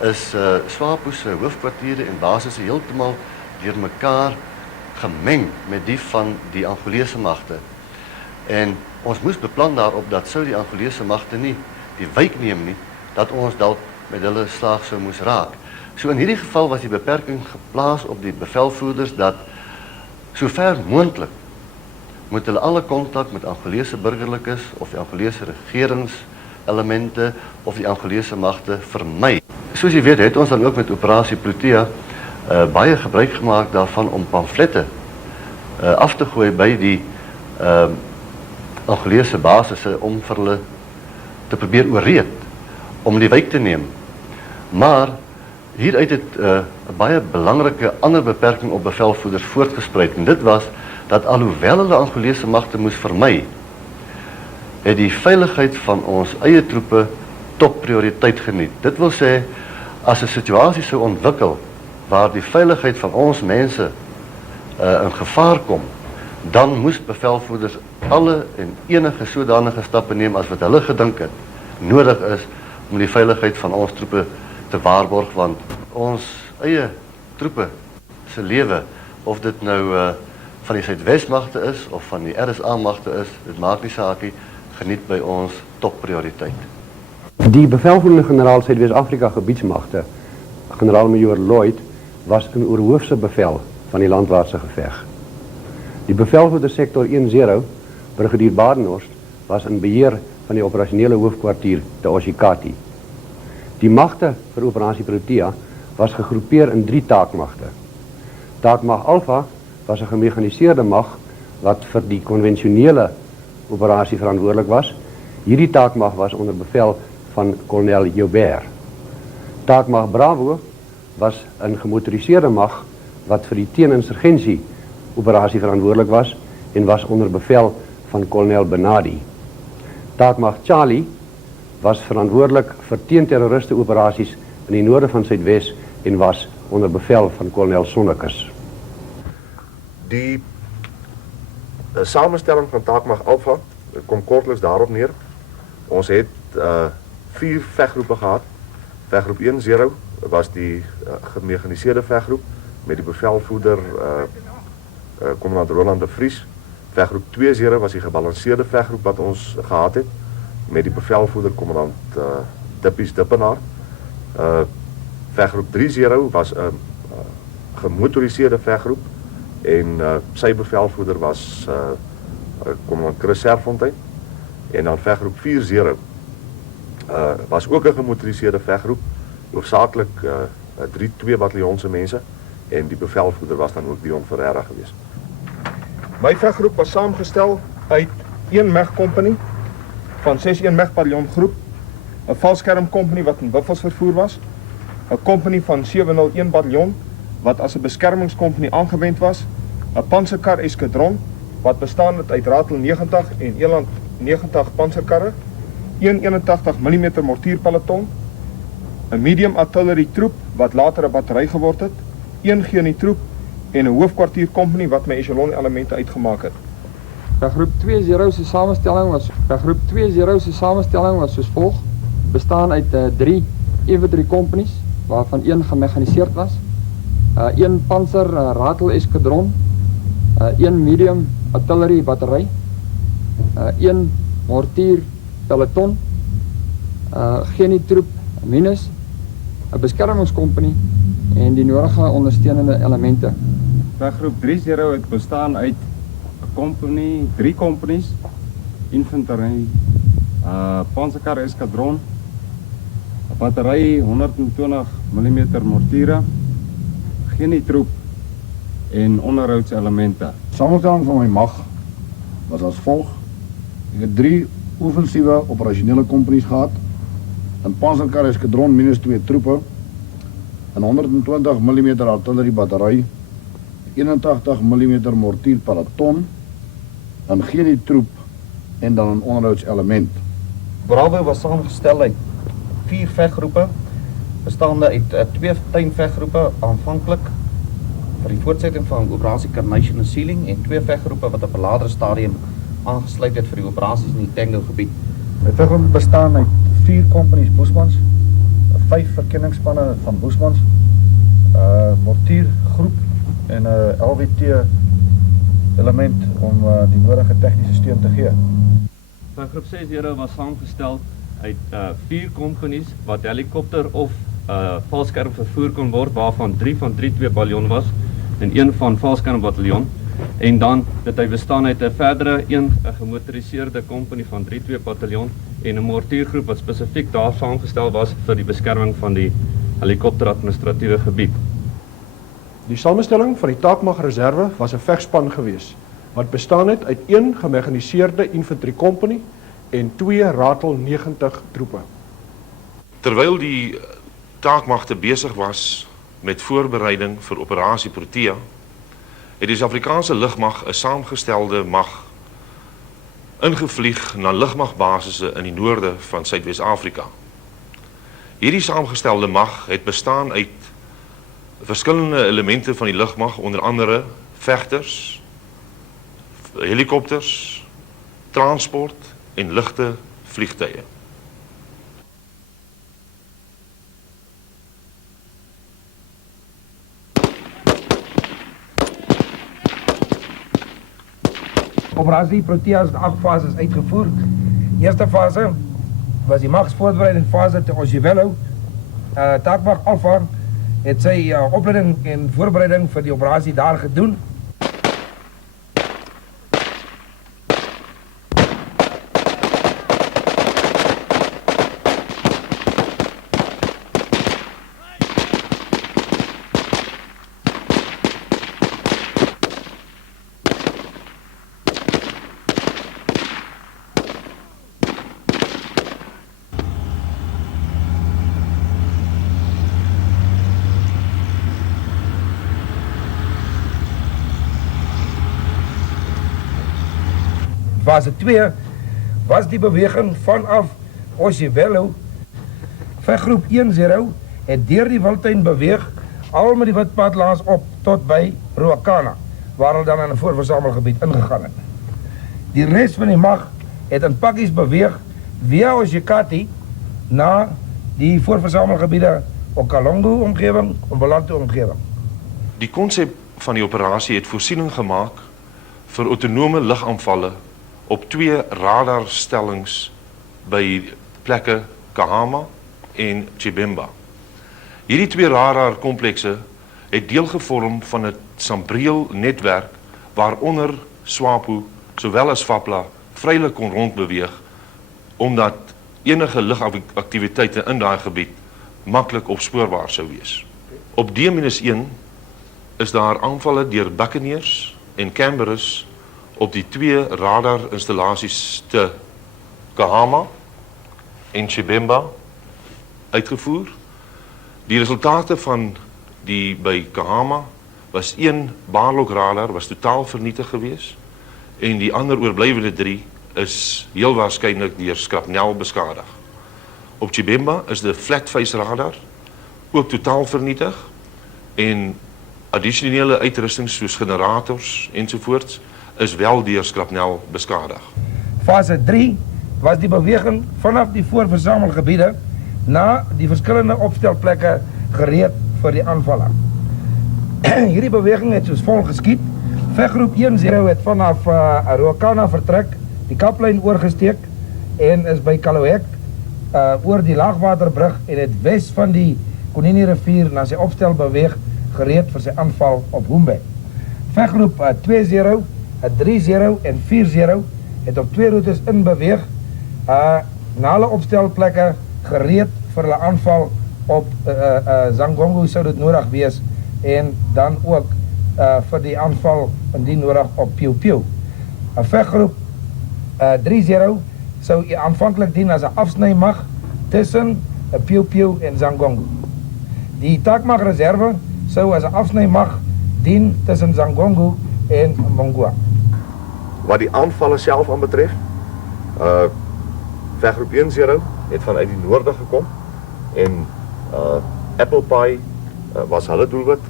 is SWAPO se hoofkwartiere en basisse heeltemal deur mekaar gemeng met die van die Angolese magte. En ons moes beplan daarop dat sou die Angolese magte nie die wyk neem nie, dat ons dalk met hulle slaag sou moes raak. So in hierdie geval was die beperking geplaas op die bevelvoerders dat sover moontlik moet hulle alle kontak met Angolese burgerlikes of die Angolese regeringselemente of die Angolese magte vermy. Soos jy weet, het ons dan ook met operasie Protea baie gebruik gemaak daarvan om pamflette af te gooi by die Angolese basisse om vir hulle te probeer oorreed om die wyk te neem. Maar hieruit het 'n baie belangrike ander beperking op bevelvoerders voortgespruit en dit was dat alhoewel hulle Angolese magte moes vermy, het die veiligheid van ons eie troepe topprioriteit geniet. Dit wil sê, as 'n situasie sou ontwikkel waar die veiligheid van ons mense in gevaar kom, dan moes bevelvoerders alle en enige sodanige stappe neem as wat hulle gedink het nodig is om die veiligheid van ons troepe te waarborg, want ons eie troepe se lewe, of dit nou van die Suidwesmagte is of van die RSA magte is, dit maak nie saak nie, geniet by ons topprioriteit. Die bevelvoerende generaal Suidwes-Afrika gebiedsmagte, generaal-majoor Lloyd, was in oorhoofse bevel van die landwaartse geveg. Die bevelvoerder sektor 10, brigadier Badenhorst, was in beheer van die operasionele hoofkwartier te Oshikati. Die magte vir operasie Protea was gegroepeer in 3 taakmagte. Taakmag Alpha was 'n gemekaniseerde mag wat vir die konvensionele operasie verantwoordelik was. Hierdie taakmag was onder bevel van kolonel Joubert. Taakmag Bravo was 'n gemotoriseerde mag wat vir die teeninsurgensie operasie verantwoordelik was en was onder bevel van kolonel Benadi. Taakmag Charlie was verantwoordelik vir teenterroriste operasies in die noorde van Suidwes en was onder bevel van kolonel Sonnekus. Die samenstelling van taakmag Alpha kom kortliks daarop neer. Ons het 4 veggroepe gehad. Veggroep 10 was die gemekaniseerde veggroep met die bevelvoerder kommandant Roland de Vries. Veggroep 20 was die gebalanceerde veggroep wat ons gehad het met die bevelvoerder kommandant Dippies Dippenaar. Veggroep 30 was 'n gemotoriseerde veggroep en sy bevelvoerder was kommandant Chris Serfontein. En dan veggroep 40 was ook 'n gemotoriseerde veggroep, hoofsaaklik 3-2 bataljonse mense en die bevelvoerder was dan ook Dion Ferreira geweest. My veggroep was saamgestel uit 1 MEG company van 6-1 MEG bataljon groep, 'n valskerm company wat in buffels vervoer was, 'n company van 701 bataljon wat as 'n beskermingscompany aangewend was, 'n panserkar eskadron wat bestaan het uit Ratel 90 en Eland 90 panserkarre, 1 81 mm mortierpeloton, 'n medium artillery troep wat later 'n battery geword het, 1 GNI troep en 'n hoofkwartier company wat my echelon elemente uitgemaak het. Groep 20 se samestelling was soos volg: bestaan uit 3 infantry companies waarvan 1 gemechaniseerd was, 1 panzer Ratel eskadron, 1 medium artillery battery, 1 mortier peloton, GNI troep minus, 'n beskermingscompany en die nodige ondersteunende elemente. Groep 30 het bestaan uit 'n company, 3 companies, infanterie, panserkar eskadron, 'n battery 120 mm mortiere, GNI troep en onderhoudselemente. Samenstelling van my mag was as volg: ek het 3 offensiewe operasionele companies gehad 'n panserkar eskadron -2 troepe, 'n 120 mm artilleriebattery, 81 mm mortierpeloton, 'n genietroep en dan 'n onderhoudselement. Bravo was saamgestel uit 4 veggroepe, bestaande uit 2 tuinveggroepe aanvanklik vir die voortsetting van operasie Carnation en Sealing en 2 veggroepe wat op 'n latere stadium aangesluit het vir die operasies in die Tango gebied. Die veggroep bestaan uit 4 kompanies Boesmans, 5 verkenningsspanne van Boesmans, mortiergroep en 'n LWT element om die nodige tegniese steun te gee. Veggroep 60 was saamgestel uit 4 kompanies wat helikopter of valskerm vervoer kon word, waarvan 3 van 32 bataljon was en 1 van valskerm bataljon. En dan het hy bestaan uit 'n verdere 1 gemotoriseerde kompanie van 32 bataljon en 'n mortiergroep wat spesifiek daar saamgestel was vir die beskerming van die helikopteradministratiewe gebied. Die samestelling van die taakmagreserve was 'n vegspan gewees wat bestaan het uit 1 gemekaniseerde infanteriekompanie en 2 ratel 90 troepe. Terwyl die taakmagte besig was met voorbereiding vir operasie Protea, het die Suid-Afrikaanse lugmag 'n saamgestelde mag ingevlieg na lugmagbasisse in die noorde van Suidwes-Afrika. Hierdie saamgestelde mag het bestaan uit verskillende elemente van die lugmag, onder andere vegters, helikopters, transport en ligte vliegtuie. Operasie Protea is in 8 fases uitgevoer. Eerste fase was die magsvoorbereiding fase te Osjewello. Taakmag Alpha het sy opleiding en voorbereiding vir die operasie daar gedoen. Fase 2 was die beweging vanaf Osjewello. Veggroep 10 het deur die Wildtuin beweeg, al met die witpadlaas op tot by Ruacana, waar hulle dan in 'n voorversamelgebied ingegaan het. Die res van die mag het in pakkies beweeg via Oshikati na die voorversamelgebiede Okalongo omgewing, Mbolanto omgewing. Die konsep van die operasie het voorsiening gemaak vir autonome lugaanvalle op 2 radarstellings by plekke Kahama en Chibemba. Hierdie 2 radarkomplekse het deel gevorm van 'n sambreel netwerk waaronder SWAPO sowel as FAPLA vrylik kon rondbeweeg, omdat enige lugaktiwiteite in daai gebied maklik opspoorbaar sou wees. Op D-1 is daar aanvalle deur Buccaneers en Canberras op die 2 radarinstallasies te Kahama en Chibemba uitgevoer. Die resultate van die by Kahama was 1 Barlock radar was totaal vernietig gewees en die ander oorblywende 3 is heel waarskynlik deur skrapnel beskadig. Op Chibemba is die flatface radar ook totaal vernietig en addisionele uitrusting soos generators ensovoorts is wel deur skrapnel beskadig. Fase 3 was die beweging vanaf die voorversamelgebiede na die verskillende opstelplekke gereed vir die aanvalle. Hierdie beweging het soos volg geskied. Veggroep 10 het vanaf Ruacana vertrek, die Kaplyn oorgesteek en is by Kalohek oor die laagwaterbrug en het wes van die Konini rivier na sy opstel beweeg, gereed vir sy aanval op Hoombe. Veggroep 20, 30 en 40 het op 2 routes inbeweeg, na hulle opstelplekke gereed vir hulle aanval op Zangongo sou dit nodig wees en dan ook vir die aanval indien nodig op Piu Piu. Veggroep 30 sou aanvanklik dien as 'n afsnymag tussen Piu Piu en Zangongo. Die Takmak reserve sou as 'n afsnymag dien tussen Zangongo en Mongwa. Wat die aanvalle self aanbetref, veggroep 10 het vanuit die noorde gekom en Apple Pie was hulle doelwit.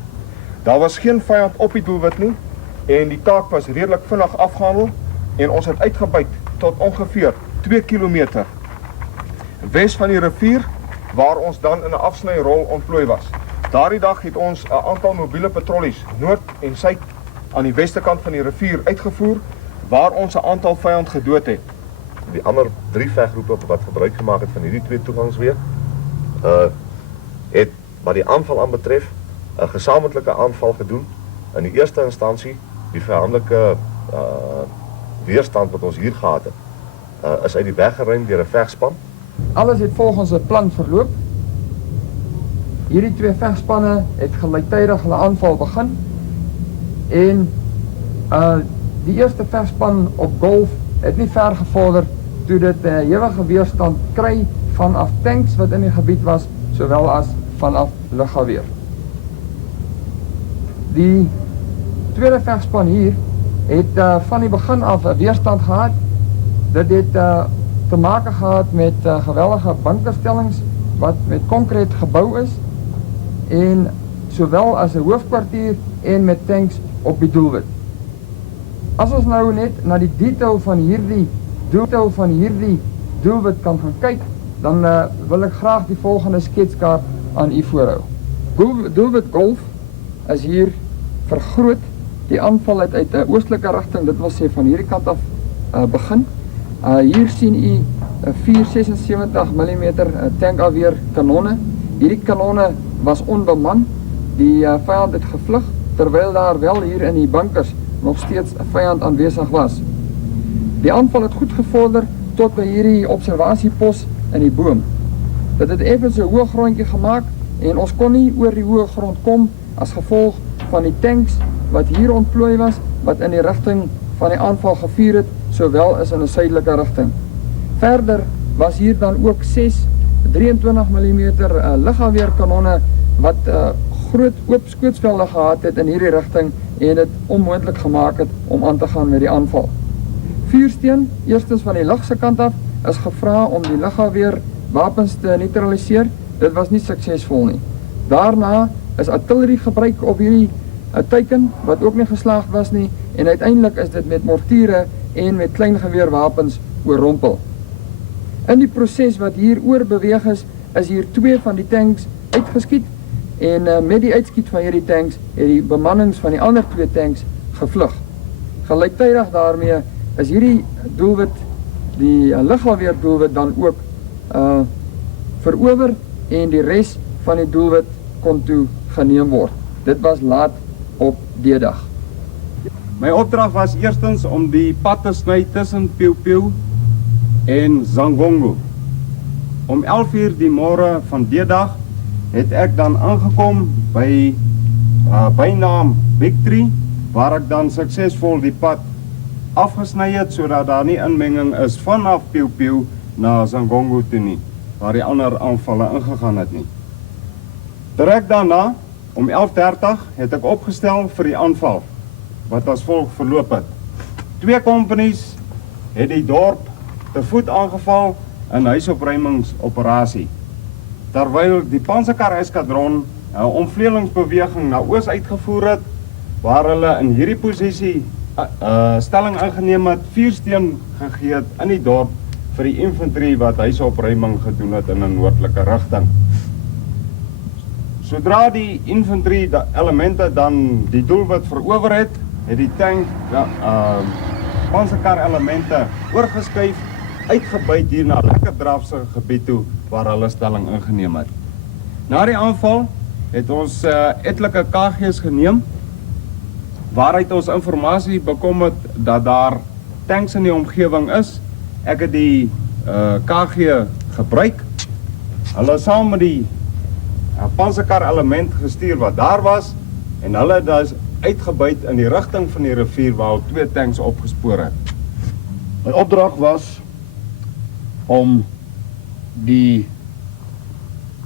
Daar was geen vyand op die doelwit nie en die taak was redelik vinnig afgehandel en ons het uitgebuit tot ongeveer 2 kilometer wes van die rivier waar ons dan in 'n afsnyrol ontplooi was. Daardie dag het ons 'n aantal mobiele patrollies noord en suid aan die weste kant van die rivier uitgevoer waar ons 'n aantal vyand gedood het. Die ander 3 veggroepe wat gebruik gemaak het van hierdie 2 toegangsweë, het wat die aanval aanbetref 'n gesamentlike aanval gedoen. In die eerste instansie die vyandelike weerstand wat ons hier gehad het, is uit die weg geruim deur 'n vegspan. Alles het volgens 'n plan verloop. Hierdie 2 vegspanne het gelyktydig hulle aanval begin en die eerste vegspan op Golf het nie ver gevorder toe dit ewige weerstand kry vanaf tanks wat in die gebied was, sowel as vanaf luggeweer. Die tweede vegspan hier het van die begin af 'n weerstand gehad. Dit het te maak gehad met geweldige bunkerstellings wat met konkreet gebou is en sowel as 'n hoofkwartier en met tanks op die doelwit. As ons nou net na die detail van hierdie doelwit kan gaan kyk, dan wil ek graag die volgende sketskaart aan u voorhou. Doelwit Golf is hier vergroot. Die aanval het uit 'n oostelike rigting, dit wil sê van hierdie kant af begin. Hier sien u 476 mm tankafweer kanonne. Hierdie kanonne was onbeman. Die vyand het gevlug terwyl daar wel hier in die bunkers nog steeds 'n vyand aanwesig was. Die aanval het goed gevorder tot by hierdie observasiepos in die boom. Dit het effens 'n hoë grondjie gemaak en ons kon nie oor die hoë grond kom as gevolg van die tanks wat hier ontplooi was, wat in die rigting van die aanval gevuur het, sowel as in 'n suidelike rigting. Verder was hier dan ook 6 23 mm lugafweerkanonne wat groot oop skootsvelde gehad het in hierdie rigting en dit onmoontlik gemaak het om aan te gaan met die aanval. Vuursteen, eerstens van die lug se kant af, is gevra om die lugafweer wapens te neutraliseer. Dit was nie suksesvol nie. Daarna is artillerie gebruik op hierdie teiken wat ook nie geslaagd was nie en uiteindelik is dit met mortiere en met kleingeweerwapens oorrompel. In die proses wat hier oor beweeg is hier 2 van die tanks uitgeskiet en met die uitskiet van hierdie tanks het die bemannings van die ander 2 tanks gevlug. Gelyktydig daarmee is hierdie doelwit, die lugafweer doelwit dan ook verower en die res van die doelwit kon toe geneem word. Dit was laat op die dag. My opdrag was eerstens om die pad te sny tussen Piu Piu en Zangongo. Om 11:00 die môre van die dag het ek dan aangekom by bynaam Victory, waar ek dan suksesvol die pad afgesny het sodat daar nie inmenging is vanaf Piu Piu na Zangongo toe nie, waar die ander aanvalle ingegaan het nie. Direk daarna, om 11:30 het ek opgestel vir die aanval, wat as volg verloop het. 2 kompanies het die dorp te voet aangeval in huisopruimingsoperasie. Terwyl die Panzerkar-eskadron 'n omvleuelingsbeweging na oos uitgevoer het, waar hulle in hierdie posisie stelling ingeneem het, vuursteen gegee het in die dorp vir die infantrie wat huisopruiming gedoen het in 'n noordelike rigting. Sodra die infantrie elemente dan die doelwit verower het, het die tank Panzerkar elemente oorgeskuif, uitgebuit hier na lekker drafse gebied toe waar hulle stelling ingeneem het. Na die aanval het ons etlike KG's geneem, waaruit ons informasie bekom het dat daar tanks in die omgewing is. Ek het die KG gebruik. Hulle saam met die Panzerkar element gestuur wat daar was en hulle het dus uitgebuit in die rigting van die rivier waar 2 tanks opgespoor het. My opdrag was om die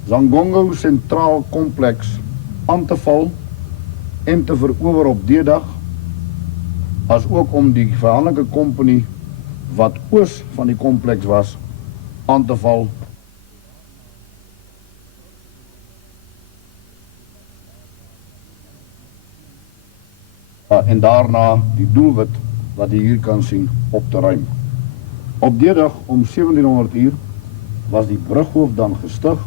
Zangongo Sentraal Kompleks aan te val en te verower op D-dag, as ook om die vyandige kompanie wat oos van die kompleks was, aan te val. En daarna die doelwit wat jy hier kan sien op te ruim. Op D-dag om 1700 uur was die brughoof dan gestig.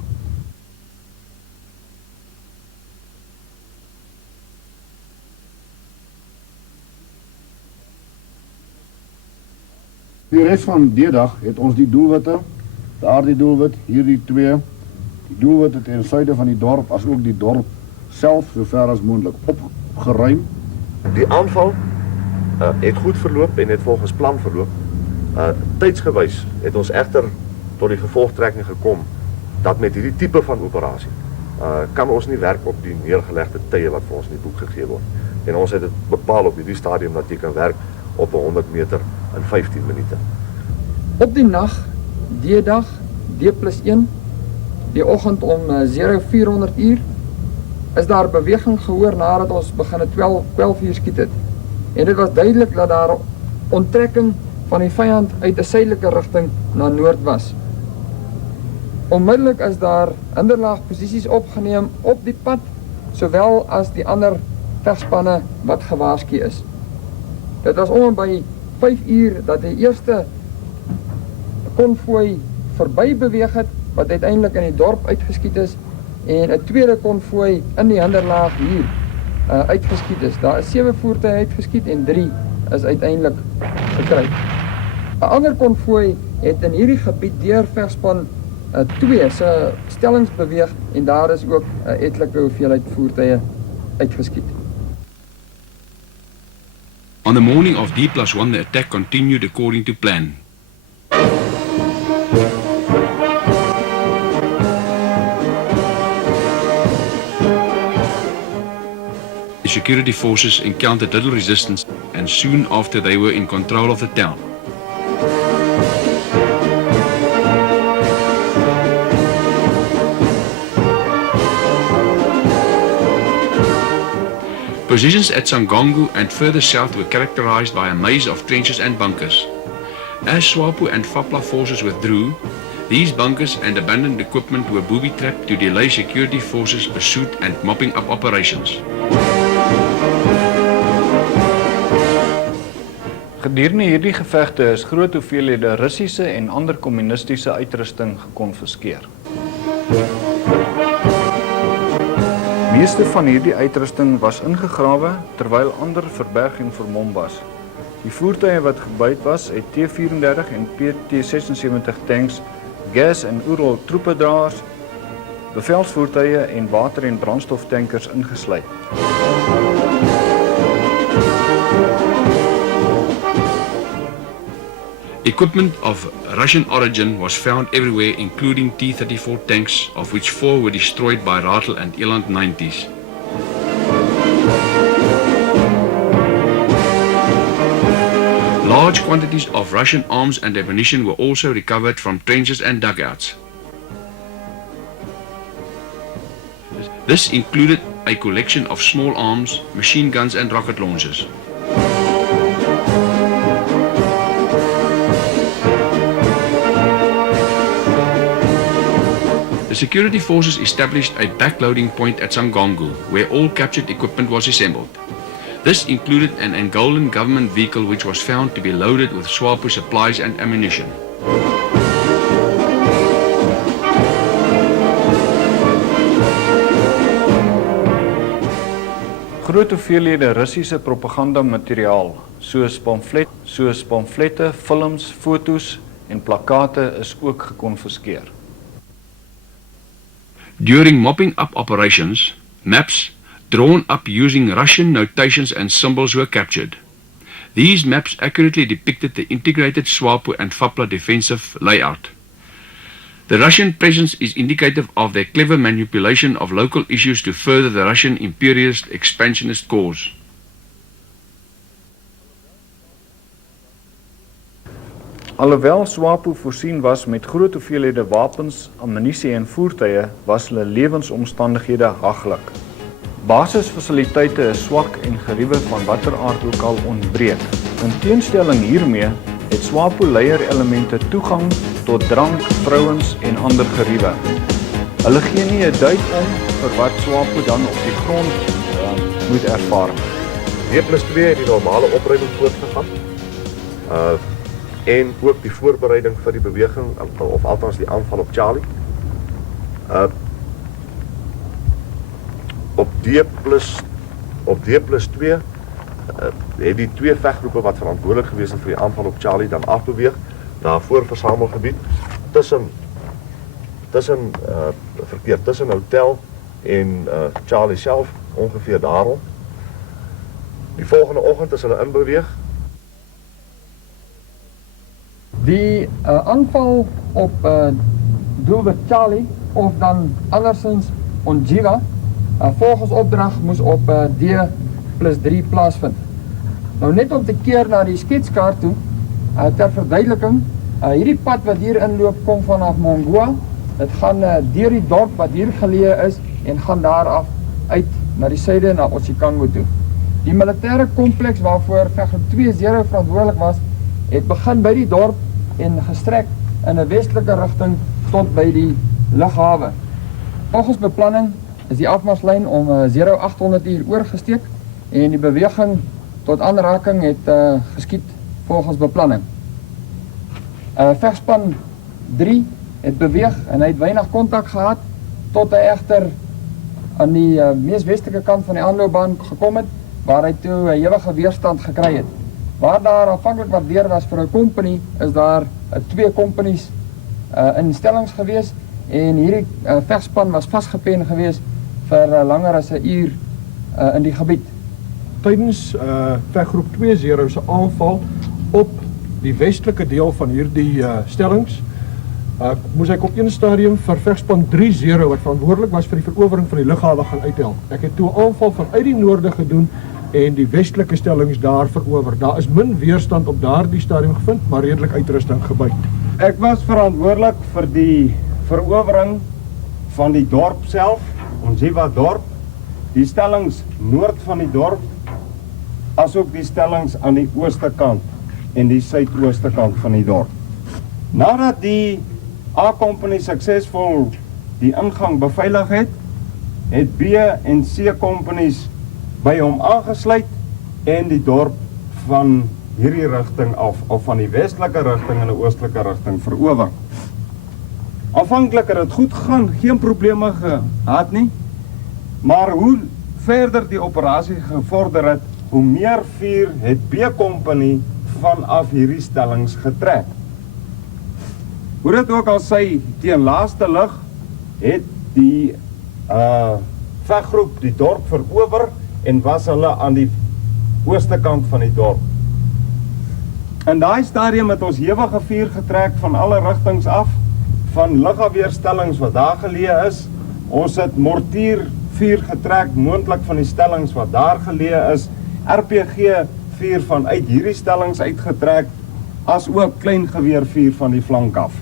Die rest van D-dag het ons die doelwitte, daardie doelwit, hierdie twee, die doelwitte ten suide van die dorp, as ook die dorp self, so ver as moontlik opgeruim. Die aanval het goed verloop en het volgens plan verloop. Tydsgewys het ons egter tot die gevolgtrekking gekom dat met hierdie tipe van operasie kan ons nie werk op die neergelegde tye wat vir ons in die boek gegee word. En ons het dit bepaal op hierdie stadium dat jy kan werk op 100 meter in 15 minute. Op die nag, D-dag, D+1, die oggend om 0400 uur, is daar beweging gehoor nadat ons begin 12 uur skiet het. En dit was duidelik dat daar onttrekking van die vyand uit 'n suidelike rigting na noord was. Onmiddellik is daar hinderlaagposisies opgeneem op die pad, sowel as die ander vegspanne wat gewaarsku is. Dit was om en by 5 uur dat die eerste konvooi verby beweeg het, wat uiteindelik in die dorp uitgeskiet is, en 'n tweede konvooi in die hinderlaag hier uitgeskiet is. Daar is 7 voertuie uitgeskiet en 3 is uiteindelik gekry. 'n Ander konvooi het in hierdie gebied deur vegspan 2 se stellings beweeg en daar is ook 'n etlike hoeveelheid voertuie uitgeskiet. On the morning of D+1, the attack continued according to plan. The security forces encountered little resistance, and soon after they were in control of the town. Positions at Sangongo and further south were characterized by a maze of trenches and bunkers. As SWAPO and FAPLA forces withdrew, these bunkers and abandoned equipment were booby-trapped to delay security forces' pursuit and mopping up operations. Gedurende hierdie gevegte is groot hoeveelhede Russiese en ander kommunistiese uitrusting gekonfiskeer. Meeste van hierdie uitrusting was ingegrawe terwyl ander verberg en vermom was. Die voertuie wat gebyt was het T-34 en PT-76 tanks, gas- en oerol troepedraers, bevelsvoertuie en water- en brandstoftankers ingesluit. Equipment of Russian origin was found everywhere, including T-34 tanks, of which 4 were destroyed by Ratel and Eland 90s. Large quantities of Russian arms and ammunition were also recovered from trenches and dugouts. This included a collection of small arms, machine guns and rocket launchers. The security forces established a backloading point at Sangongo, where all captured equipment was assembled. This included an Angolan government vehicle which was found to be loaded with SWAPO supplies and ammunition. Groot hoeveelhede Russiese propagandamateriaal, soos pamflette, films, foto's en plakkate is ook gekonfiskeer. During mopping up operations, maps drawn up using Russian notations and symbols were captured. These maps accurately depicted the integrated SWAPO and FAPLA defensive layout. The Russian presence is indicative of their clever manipulation of local issues to further the Russian imperialist expansionist cause. Alhoewel SWAPO voorsien was met groot hoeveelhede wapens, ammunisie en voertuie, was hulle lewensomstandighede haglik. Basisfasiliteite is swak en geriewe van watter aard ook al ontbreek. In teenstelling hiermee het SWAPO leierelemente toegang tot drank, vrouens en ander geriewe. Hulle gee nie 'n duit om vir wat SWAPO dan op die grond moet ervaar. D+2 het die normale opruiming voortgegaan. En ook die voorbereiding vir die beweging, of althans die aanval op Charlie. Op D+2 het die twee veggroepe wat verantwoordelik gewees het vir die aanval op Charlie dan afbeweeg na 'n voorversamelgebied tussen hotel en Charlie self, ongeveer daarom. Die volgende oggend is hulle inbeweeg. Die aanval op doelwit Charlie, of dan andersins Onjiva, volgens opdrag moes op D+3 plaasvind. Nou net om te keer na die sketskaart toe, ter verduideliking, hierdie pad wat hier inloop kom vanaf Mongoa, dit gaan deur die dorp wat hier geleë is en gaan daar af uit na die suide na Otsikango toe. Die militêre kompleks waarvoor veggroep 2-0 verantwoordelik was, het begin by die dorp en gestrek in 'n westelike rigting tot by die lughawe. Volgens beplanning is die afmarslyn om 0800 uur oorgesteek en die beweging tot aanraking het geskied volgens beplanning. Vegspan 3 het beweeg en hy het weinig kontak gehad tot hy egter aan die mees westelike kant van die aanloopbaan gekom het, waar hy toe 'n ewige weerstand gekry het. Waar daar afhanklik wat weer was vir 'n company, is daar 2 companies in stellings gewees en hierdie vegspan was vasgepen gewees vir langer as 'n uur in die gebied. Tydens veggroep 2-0 se aanval op die westelike deel van hierdie stellings, moes ek op een stadium vir vegspan 3-0 wat verantwoordelik was vir die verowering van die lughawe gaan uithelp. Ek het toe 'n aanval vanuit die noorde gedoen en die westelike stellings daar verower. Daar is min weerstand op daardie stadium gevind, maar redelik uitrusting gebyt. Ek was verantwoordelik vir die verowering van die dorp self, Onjiva dorp, die stellings noord van die dorp, asook die stellings aan die ooste kant en die suidooste kant van die dorp. Nadat die A-company suksesvol die ingang beveilig het, het B en C companies by hom aangesluit en die dorp van hierdie rigting af, of van die westelike rigting en die oostelike rigting verower. Aanvanklik het dit goed gegaan, geen probleme gehad nie, maar hoe verder die operasie gevorder het, hoe meer vuur het B-company vanaf hierdie stellings getrek. Hoe dit ook al sy, teen laaste lig het die veggroep die dorp verower en was hulle aan die ooste kant van die dorp. In daai stadium het ons hewige vuur getrek van alle rigtings af, van lugafweerstellings wat daar geleë is. Ons het mortiervuur getrek, moontlik van die stellings wat daar geleë is, RPG vuur vanuit hierdie stellings uitgetrek, as ook kleingeweervuur van die flank af.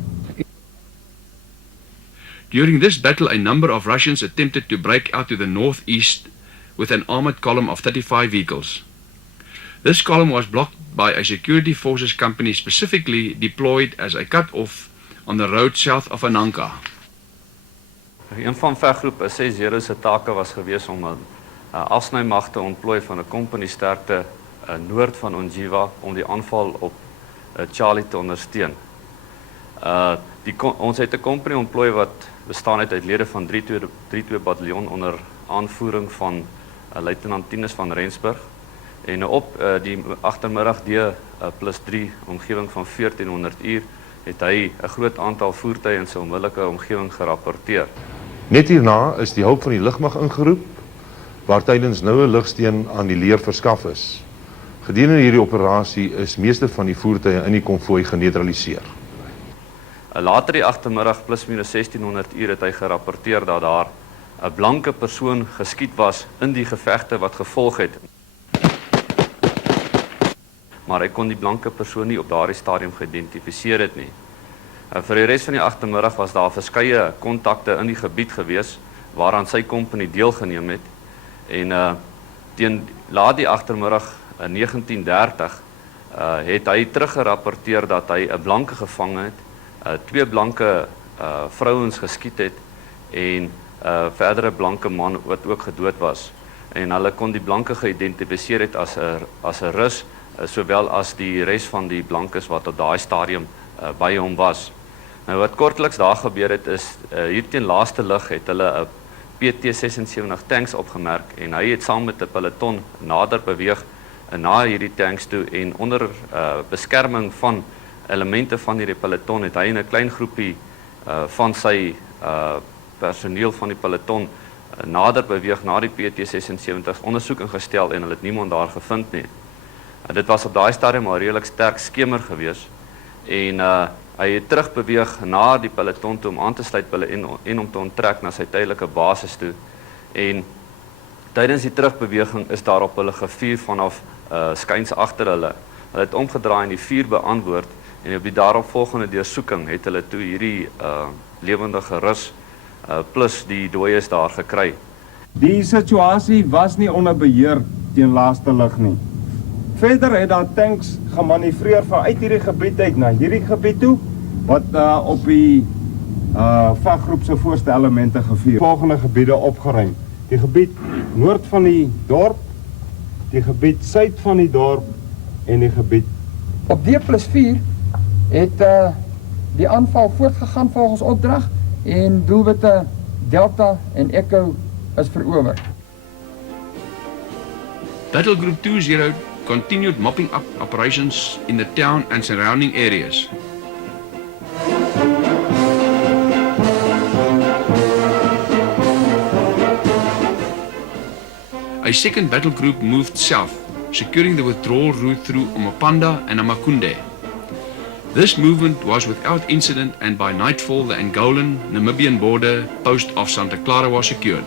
During this battle, a number of Russians attempted to break out to the northeast with an armored column of 35 vehicles. This column was blocked by a security forces company specifically deployed as a cut-off on the road south of Ananka. Een van veggroep 6-0 se take was gewees om 'n afsnymag te ontplooi van 'n company sterkte noord van Onjiva om die aanval op Charlie te ondersteun. Ons het 'n company ontplooi wat bestaan uit lede van 32 bataljon onder aanvoering van luitenant Tinus van Rensburg. En op die agtermiddag D+3 omgewing van 1400 uur het hy 'n groot aantal voertuie in sy onmiddellike omgewing gerapporteer. Net hierna is die hulp van die lugmag ingeroep, waar tydens noue lugsteun aan die leer verskaf is. Gedurende hierdie operasie is meeste van die voertuie in die konvooi geneutraliseer. Later die agtermiddag plus minus 1600 uur het hy gerapporteer dat daar 'n blanke persoon geskiet was in die gevegte wat gevolg het. maar hy kon die blanke persoon nie op daardie stadium geïdentifiseer het nie. Vir die res van die agtermiddag was daar verskeie kontakte in die gebied gewees waaraan sy kompanie deelgeneem het en teen laat die agtermiddag 19:30 het hy teruggerapporteer dat hy 'n blanke gevang het, 2 blanke vrouens geskiet het en verdere blanke man wat ook gedood was. En hulle kon die blanke geïdentifiseer het as 'n Rus, sowel as die res van die blankes wat op daai stadium by hom was. Nou wat kortliks daar gebeur het is, hier teen laaste lig het hulle 'n PT-76 tanks opgemerk en hy het saam met 'n peloton nader beweeg na hierdie tanks toe en onder beskerming van elemente van hierdie peloton het hy in 'n klein groepie van sy personeel van die peloton nader beweeg na die PT-76 ondersoek ingestel en hulle het niemand daar gevind nie. Dit was op daai stadium al redelik sterk skemer gewees en hy het terugbeweeg na die peloton toe om aan te sluit by hulle en om te onttrek na sy tydelike basis toe. En tydens die terugbeweging is daar op hulle gevuur vanaf skuins agter hulle. Hulle het omgedraai en die vuur beantwoord en op die daaropvolgende deursoeking het hulle toe hierdie lewendige Rus plus die dooies daar gekry. Die situasie was nie onder beheer teen laaste lig nie. Verder het daar tanks gemanoeuvreer vanuit hierdie gebied uit na hierdie gebied toe, wat op die veggroep se voorste elemente gevuur. Volgende gebiede opgeruim. Die gebied noord van die dorp, die gebied suid van die dorp en die gebied. Op D+4 het die aanval voortgegaan volgens opdrag en doelwitte Delta en Echo is verower. Battle Group 20 continued mopping up operations in the town and surrounding areas. A second battle group moved south, securing the withdrawal route through Omapanda and Amakunde. This movement was without incident and by nightfall the Angolan-Namibian border post of Santa Clara was secured.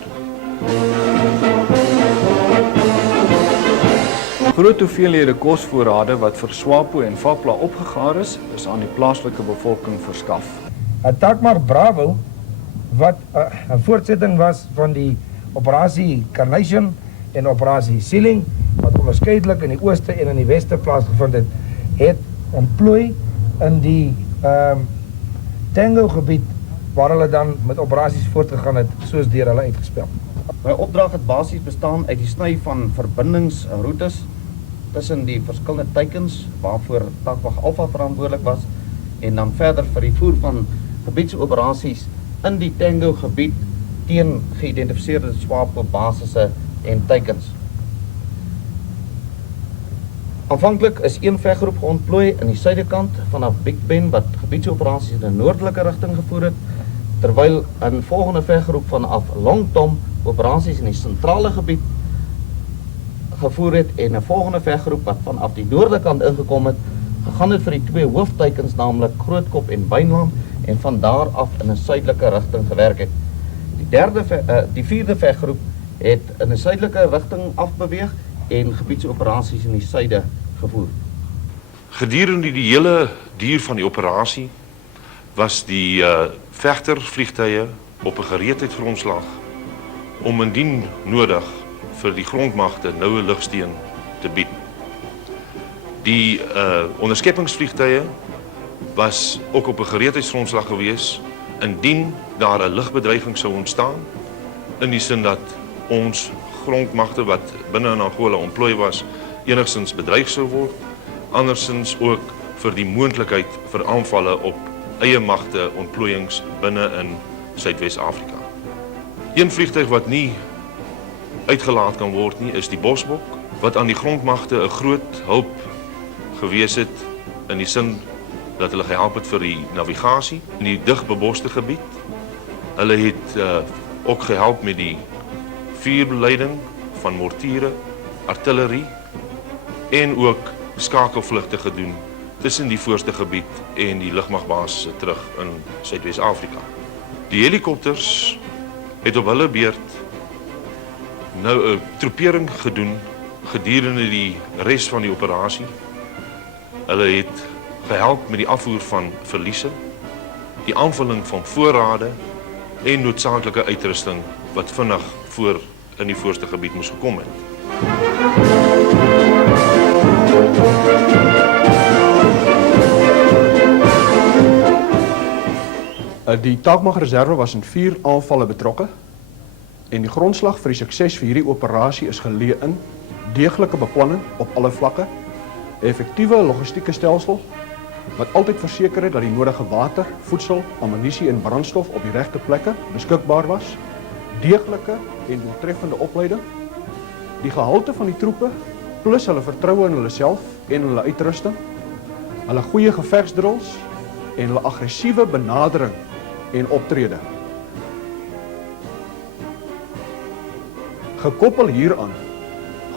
Groot hoeveelhede kosvoorrade wat vir SWAPO en FAPLA opgegaar is aan die plaaslike bevolking verskaf. Takmar Bravo, wat 'n voortsetting was van die operasie Carnation en operasie Sealing, wat onderskeidelik in die ooste en in die weste plaasgevind het ontplooi in die Tango gebied waar hulle dan met operasies voortgegaan het soos deur hulle uitgespel. My opdrag het basies bestaan uit die sny van verbindingsroetes tussen die verskillende teikens waarvoor Takwag Alpha verantwoordelik was en dan verder vir die voer van gebiedsoperasies in die Tango gebied teen geïdentifiseerde SWAPO basisse en teikens. Aanvanklik is een veggroep geontplooi in die suidekant vanaf Big Ben wat gebiedsoperasies in 'n noordelike rigting gevoer het, terwyl 'n volgende veggroep vanaf Long Tom operasies in die sentrale gebied gevoer het en 'n volgende veggroep wat vanaf die noordelike kant ingekom het, gegaan het vir die 2 hoofteikens, naamlik Grootkop en Wynland, en van daar af in 'n suidelike rigting gewerk het. Die vierde veggroep het in 'n suidelike rigting afbeweeg en gebiedsoperasies in die suide gevoer. Gedurende die hele duur van die operasie was die vegtervliegtuie op 'n gereedheidsgrondslag om indien nodig vir die grondmagte noue lugsteun te bied. Die onderskeppingsvliegtuie was ook op 'n gereedheidsgrondslag gewees indien daar 'n lugbedreiging sou ontstaan, in die sin dat ons grondmagte wat binne in Angola ontplooi was, enigstens bedreig sou word, andersins ook vir die moontlikheid vir aanvalle op eie magte ontplooiings binne in Suidwes-Afrika. Een vliegtuig wat nie uitgelaat kan word nie, is die Bosbok, wat aan die grondmagte 'n groot hulp gewees het in die sin dat hulle gehelp het vir die navigasie in die digbeboste gebied. Hulle het ook gehelp met die vuurleiding van mortiere, artillerie en ook skakelvlugte gedoen tussen die voorste gebied en die lugmagbasisse terug in Suidwes-Afrika. Die helikopters het op hulle beurt nou 'n troepering gedoen gedurende die res van die operasie Hulle het gehelp met die afvoer van verliese, die aanvulling van voorrade en noodsaaklike uitrusting wat vinnig voor in die voorste gebied moes gekom het. Die Taakmagreserve was in 4 aanvalle betrokke en die grondslag vir die sukses vir hierdie operasie is geleë in deeglike beplanning op alle vlakke, 'n effektiewe logistieke stelsel wat altyd verseker het dat die nodige water, voedsel, ammunisie en brandstof op die regte plekke beskikbaar was, deeglike en doeltreffende opleiding, die gehalte van die troepe plus hulle vertroue in hulle self en hulle uitrusting, hulle goeie gevegsdrills en hulle aggressiewe benadering en optrede. Gekoppel hieraan,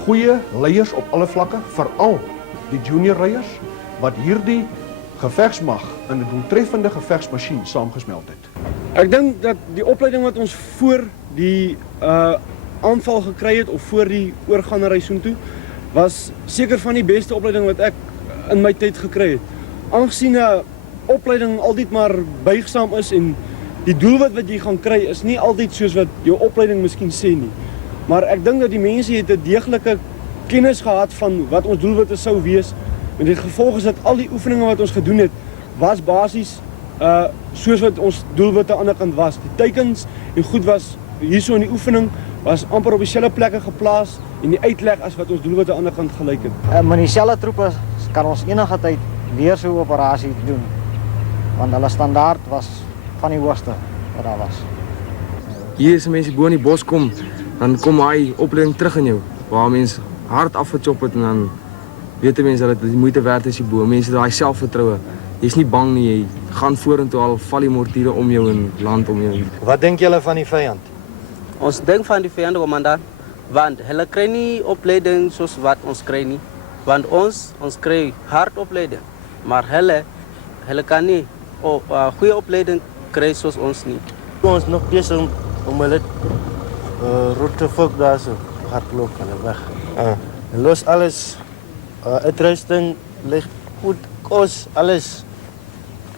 goeie leiers op alle vlakke, veral die junior leiers, wat hierdie gevegsmag in 'n doeltreffende gevegsmasjien saamgesmelt het. Ek dink dat die opleiding wat ons voor die aanval gekry het of voor die oorganery soontoe was seker van die beste opleiding wat ek in my tyd gekry het. Aangesien 'n opleiding altyd maar buigsaam is en die doelwit wat jy gaan kry is nie altyd soos wat jou opleiding miskien sê nie. Maar ek dink dat die mense het 'n deeglike kennis gehad van wat ons doelwitte sou wees. Met die gevolg is dat al die oefeninge wat ons gedoen het was basies soos wat ons doelwitte aan die ander kant was. Die teikens en goed was hierso in die oefening was amper op dieselfde plekke geplaas en die uitleg as wat ons doelwitte aan die ander kant gelyk het. Met dieselfde troepe kan ons enige tyd weer so 'n operasie doen. Want hulle standaard was van die hoogste wat daar was. Hier is mense bo in die bos kom, dan kom hy opleiding terug in jou, waar mense hard afgechop het en dan weet mense dat die moeite werd is hierbo. Mense daai selfvertroue. Jy's nie bang nie, jy gaan vorentoe al val die mortiere om jou en land om jou. Wat dink julle van die vyand? Ons dink van die vyand, kommandant, want hulle kry nie opleiding soos wat ons kry nie. Want ons kry hard opleiding, maar hulle kan nie goeie opleiding kry soos ons nie. Ons nog besig om hulle route volk daar so hardloop hulle weg. Los alles, uitrusting, lig goed, kos, alles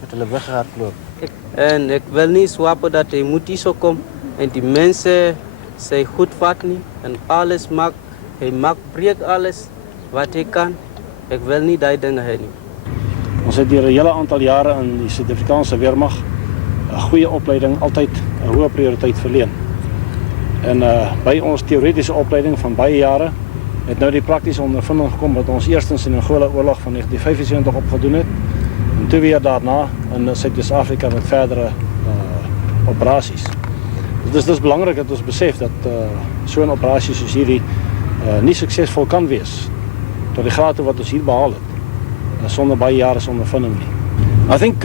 met hulle weghardloop. En ek wil nie swapen dat hy moet hier so kom en die mense sy goed vat nie en alles maak, hy breek alles wat hy kan. Ek wil nie die dinge hê nie. Ons het deur 'n hele aantal jare in die Suid-Afrikaanse weermag 'n goeie opleiding altyd 'n hoë prioriteit verleen. En by ons teoretiese opleiding van baie jare het nou die praktiese ondervinding gekom wat ons eerstens in die Angola-oorlog van 1975 opgedoen het en toe weer daarna in Suid-Afrika met verdere operasies. Dus dit is belangrik dat ons besef dat so 'n operasie soos hierdie nie suksesvol kan wees tot die graad wat ons hier behaal het sonder baie jare se ondervinding nie. I think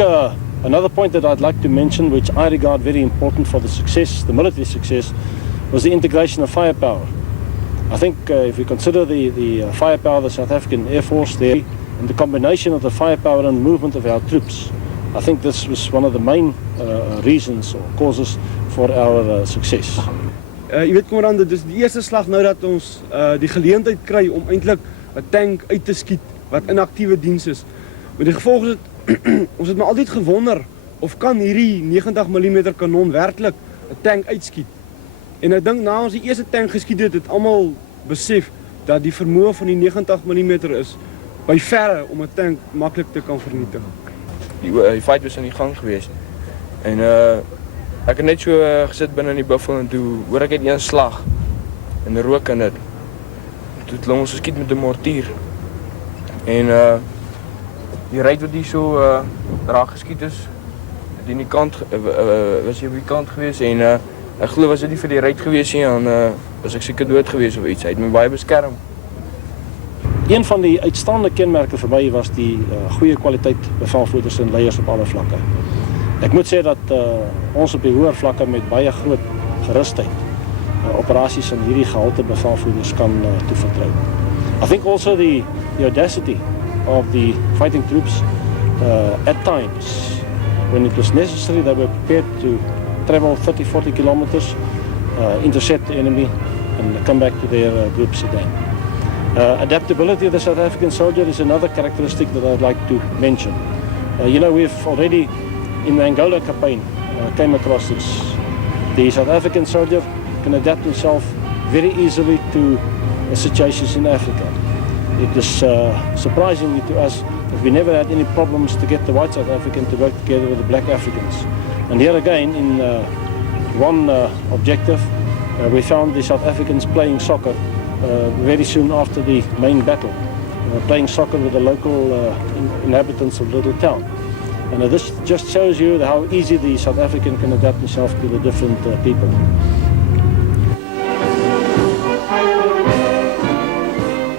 another point that I'd like to mention, which I regard very important for the success, the military success, was the integration of firepower. I think if we consider the firepower of the South African Air Force there, and the combination of the firepower and movement of our troops, I think this was one of the main reasons or causes for our success. Jy weet kommandant, dit is die eerste slag nou dat ons die geleentheid kry om eintlik 'n tank uit te skiet wat in aktiewe diens is. Met die gevolg is ons het maar altyd gewonder of kan hierdie 90 mm kanon werklik 'n tank uitskiet. En ek dink na ons die eerste tank geskiet het almal besef dat die vermoë van die 90 mm is by verre om 'n tank maklik te kan vernietig. Die fight was aan die gang geweest. En ek het net so gesit binne in die buffel en toe hoor ek net een slag en rook in dit. Toe het ons geskiet met 'n mortier. En die ruit wat hier so raak geskiet is, het in die kant was hy op die kant geweest en ek glo was dit nie vir die ruit geweest nie, dan was ek seker dood geweest of iets. Hy het my baie beskerm. Een van die uitstaande kenmerke vir my was die goeie kwaliteit bevelvoerders en leiers op alle vlakke. Ek moet sê dat ons op die hoër vlakke met baie groot gerusheid operasies in hierdie gehalte bevelvoerders kan toevertrou. I think also the audacity of the fighting troops at times when it was necessary they were prepared to travel 30-40 kilometers, intercept the enemy and come back to their groups again. Adaptability of the South African soldier is another characteristic that I'd like to mention. You know, we've already in the Angola campaign came across this. The South African soldier can adapt himself very easily to situations in Africa. It is surprising to us that we never had any problems to get the white South African to work together with the black Africans. And here again, in one objective, we found the South Africans playing soccer very soon after the main battle, playing soccer with the local inhabitants of the little town. And this just shows you how easy the South African can adapt himself to the different people.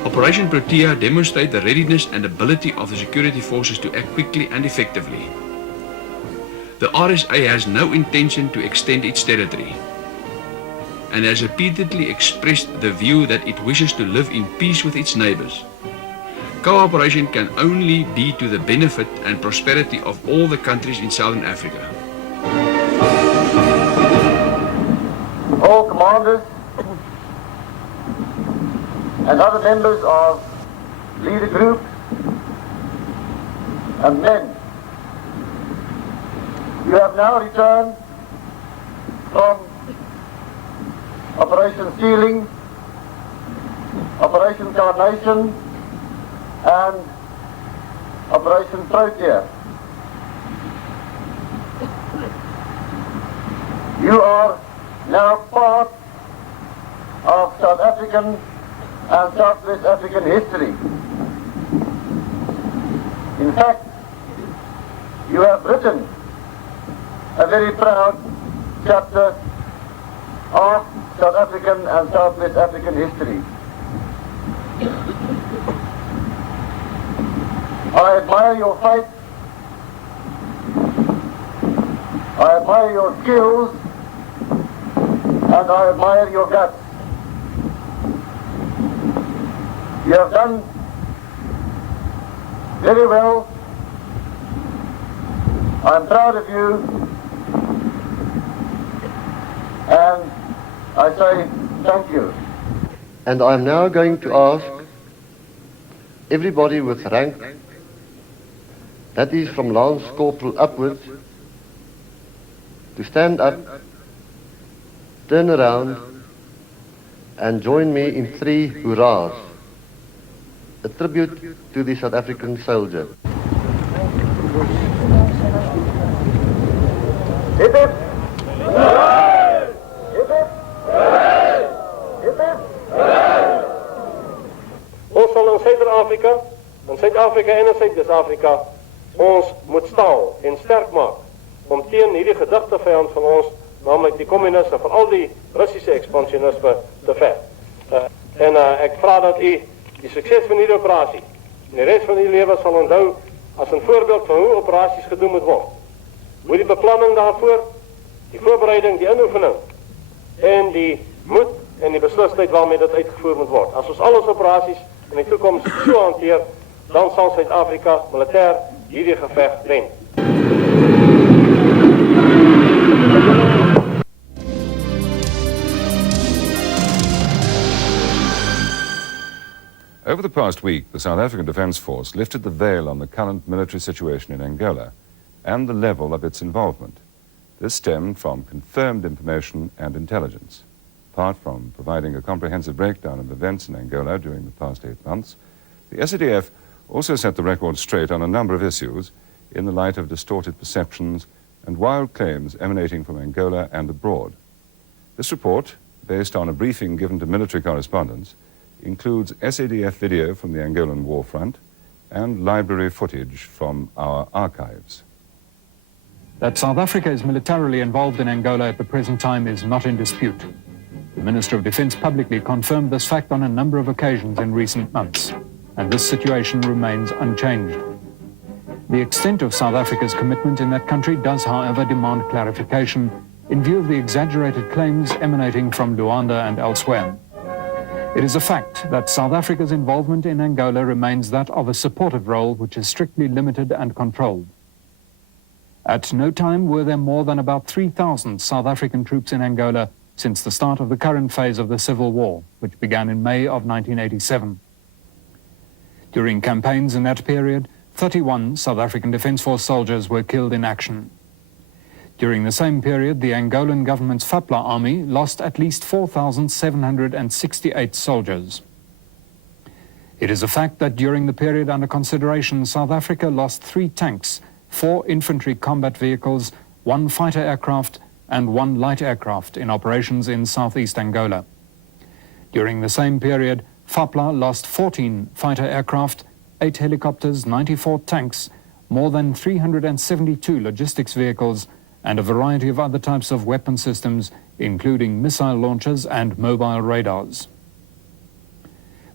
Operation Protea demonstrated the readiness and ability of the security forces to act quickly and effectively. The RSA has no intention to extend its territory and has repeatedly expressed the view that it wishes to live in peace with its neighbors. Cooperation can only be to the benefit and prosperity of all the countries in Southern Africa. All commanders and other members of leader groups and men, you have now returned from Operation Sealing, Operation Carnation, and Operation Protea. You are now part of South African and Southwest African history. In fact, you have written a very proud chapter of South African and Southwest African history. I admire your fight, I admire your skills, and I admire your guts. You have done very well. I'm proud of you, and I say thank you. And I'm now going to ask everybody with rank, that is from Lance Corporal upwards, to stand up, turn around, and join me in 3 hurrahs, a tribute to the South African soldier. Hip hip! Hip hip! Hip hip! Ons sal in Suid-Afrika en in Suid-Afrika ons moet staan en sterk maak om teen hierdie gedigte vyand van ons, naamlik die kommuniste, veral die Russiese ekspansionisme, te veg. Ek vra dat u die sukses van hierdie operasie en die res van u lewe sal onthou as 'n voorbeeld van hoe operasies gedoen moet word. Hoe die beplanning daarvoor, die voorbereiding, die inoefening en die moed en die beslisheid waarmee dit uitgevoer moet word. As ons al ons operasies in die toekoms so hanteer, dan sal Suid-Afrika militêr hierdie geveg wen. Over the past week, the South African Defence Force lifted the veil on the current military situation in Angola and the level of its involvement. This stemmed from confirmed information and intelligence. Apart from providing a comprehensive breakdown of events in Angola during the past 8 months, the SADF also set the record straight on a number of issues in the light of distorted perceptions and wild claims emanating from Angola and abroad. This report, based on a briefing given to military correspondents, includes SADF video from the Angolan war front and library footage from our archives. That South Africa is militarily involved in Angola at the present time is not in dispute. The Minister of Defence publicly confirmed this fact on a number of occasions in recent months, and this situation remains unchanged. The extent of South Africa's commitment in that country does, however, demand clarification in view of the exaggerated claims emanating from Luanda and elsewhere. It is a fact that South Africa's involvement in Angola remains that of a supportive role which is strictly limited and controlled. At no time were there more than about 3,000 South African troops in Angola since the start of the current phase of the civil war, which began in May of 1987. During campaigns in that period, 31 South African Defence Force soldiers were killed in action. During the same period, the Angolan government's FAPLA army lost at least 4,768 soldiers. It is a fact that during the period under consideration, South Africa lost 3 tanks, 4 infantry combat vehicles, 1 fighter aircraft and 1 light aircraft in operations in southeast Angola. During the same period, FAPLA lost 14 fighter aircraft, 8 helicopters, 94 tanks, more than 372 logistics vehicles, and a variety of other types of weapon systems, including missile launchers and mobile radars.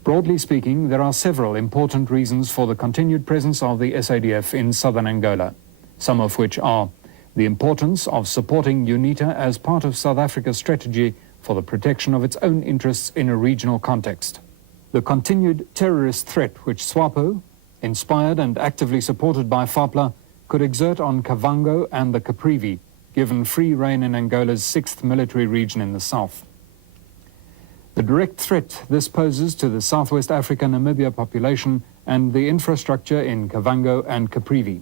Broadly speaking, there are several important reasons for the continued presence of the SADF in southern Angola, some of which are the importance of supporting UNITA as part of South Africa's strategy for the protection of its own interests in a regional context, the continued terrorist threat which SWAPO, inspired and actively supported by FAPLA, could exert on Kavango and the Caprivi, given free rein in Angola's 6th military region in the south. The direct threat this poses to the Southwest Africa Namibia population and the infrastructure in Kavango and Caprivi.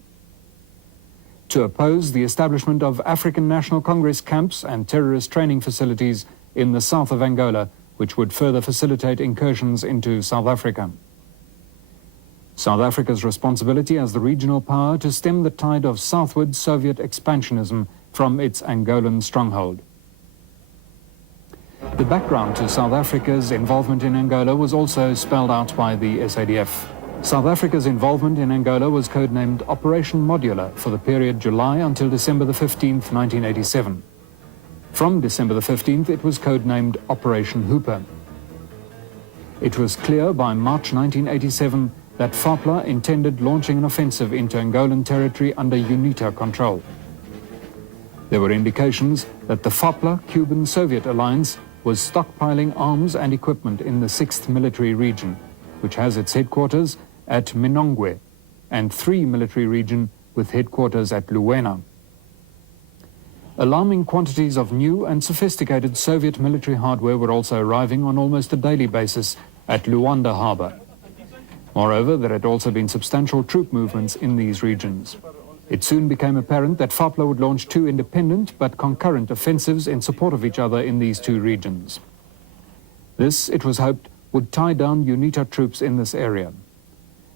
To oppose the establishment of African National Congress camps and terrorist training facilities in the south of Angola, which would further facilitate incursions into South Africa. South Africa's responsibility as the regional power to stem the tide of southward Soviet expansionism from its Angolan stronghold. The background to South Africa's involvement in Angola was also spelled out by the SADF. South Africa's involvement in Angola was codenamed Operation Modular for the period July until December the 15th, 1987. From December the 15th, it was codenamed Operation Hooper. It was clear by March 1987 that FAPLA intended launching an offensive into Angolan territory under UNITA control. There were indications that the FAPLA-Cuban-Soviet alliance was stockpiling arms and equipment in the 6th military region, which has its headquarters at Minongwe, and 3 military region with headquarters at Luena. Alarming quantities of new and sophisticated Soviet military hardware were also arriving on almost a daily basis at Luanda Harbour. Moreover, there had also been substantial troop movements in these regions. It soon became apparent that FAPLA would launch 2 independent but concurrent offensives in support of each other in these 2 regions. This, it was hoped, would tie down UNITA troops in this area.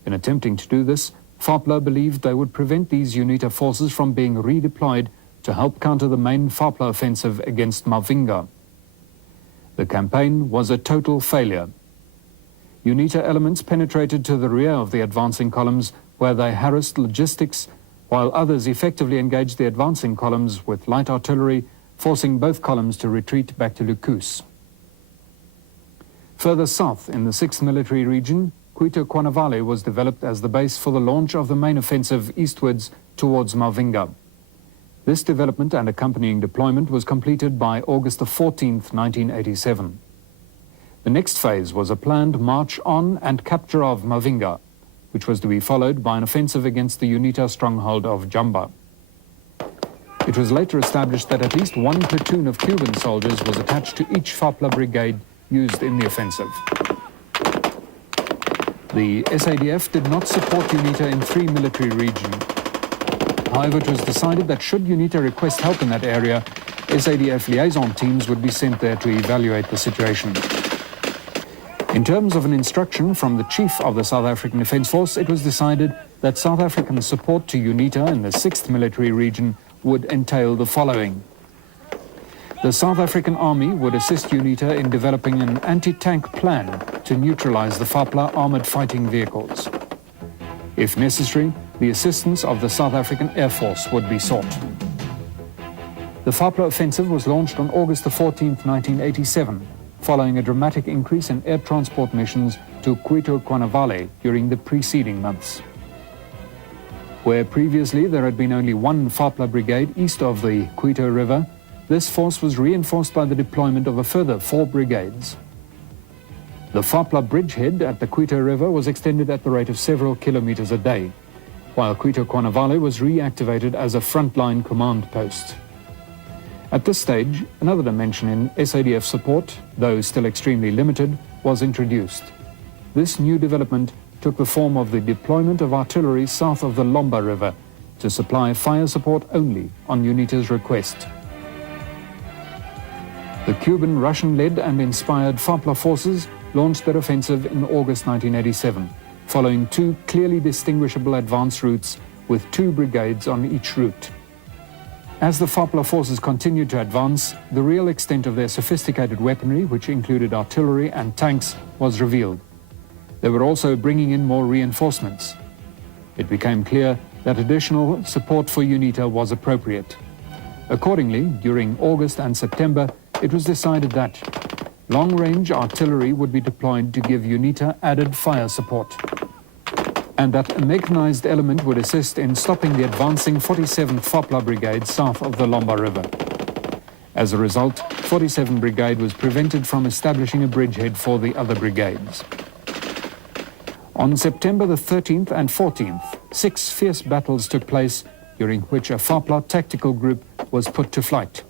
In attempting to do this, FAPLA believed they would prevent these UNITA forces from being redeployed to help counter the main FAPLA offensive against Mavinga. The campaign was a total failure. UNITA elements penetrated to the rear of the advancing columns, where they harassed logistics, while others effectively engaged the advancing columns with light artillery, forcing both columns to retreat back to Lukus. Further south in the 6th military region, Cuito Cuanavale was developed as the base for the launch of the main offensive eastwards towards Mavinga. This development and accompanying deployment was completed by August the 14th, 1987. The next phase was a planned march on and capture of Mavinga, which was to be followed by an offensive against the UNITA stronghold of Jamba. It was later established that at least 1 platoon of Cuban soldiers was attached to each FAPLA brigade used in the offensive. The SADF did not support UNITA in 3 military regions. However, it was decided that should UNITA request help in that area, SADF liaison teams would be sent there to evaluate the situation. In terms of an instruction from the Chief of the South African Defence Force, it was decided that South African support to UNITA in the 6th military region would entail the following. The South African Army would assist UNITA in developing an anti-tank plan to neutralize the FAPLA armored fighting vehicles. If necessary, the assistance of the South African Air Force would be sought. The FAPLA offensive was launched on August the 14th, 1987, following a dramatic increase in air transport missions to Cuito Cuanavale during the preceding months. Where previously there had been only 1 FAPLA brigade east of the Cuito River, this force was reinforced by the deployment of a further 4 brigades. The FAPLA bridgehead at the Cuito River was extended at the rate of several kilometers a day, while Cuito Cuanavale was reactivated as a frontline command post. At this stage, another dimension in SADF support, though still extremely limited, was introduced. This new development took the form of the deployment of artillery south of the Lomba River to supply fire support only on UNITA's request. The Cuban, Russian-led and inspired FAPLA forces launched their offensive in August 1987, following two clearly distinguishable advance routes with 2 brigades on each route. As the FAPLA forces continued to advance, the real extent of their sophisticated weaponry, which included artillery and tanks, was revealed. They were also bringing in more reinforcements. It became clear that additional support for UNITA was appropriate. Accordingly, during August and September, it was decided that long-range artillery would be deployed to give UNITA added fire support, and that a mechanized element would assist in stopping the advancing 47th FAPLA Brigade south of the Lomba River. As a result, 47 Brigade was prevented from establishing a bridgehead for the other brigades. On September the 13th and 14th, 6 fierce battles took place, during which a FAPLA tactical group was put to flight.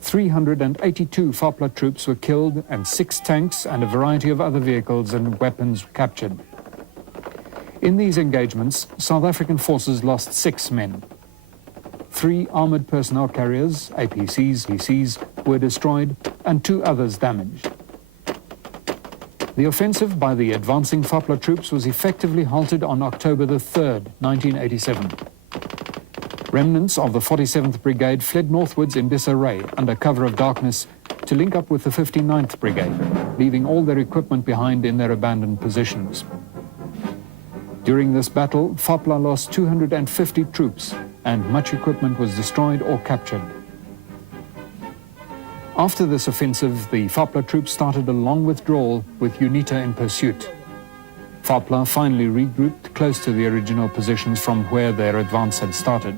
382 FAPLA troops were killed and 6 tanks and a variety of other vehicles and weapons captured. In these engagements, South African forces lost 6 men. 3 armoured personnel carriers, APCs, were destroyed and 2 others damaged. The offensive by the advancing FAPLA troops was effectively halted on October the 3rd, 1987. Remnants of the 47th Brigade fled northwards in disarray under cover of darkness to link up with the 59th Brigade, leaving all their equipment behind in their abandoned positions. During this battle, FAPLA lost 250 troops and much equipment was destroyed or captured. After this offensive, the FAPLA troops started a long withdrawal with UNITA in pursuit. FAPLA finally regrouped close to the original positions from where their advance had started.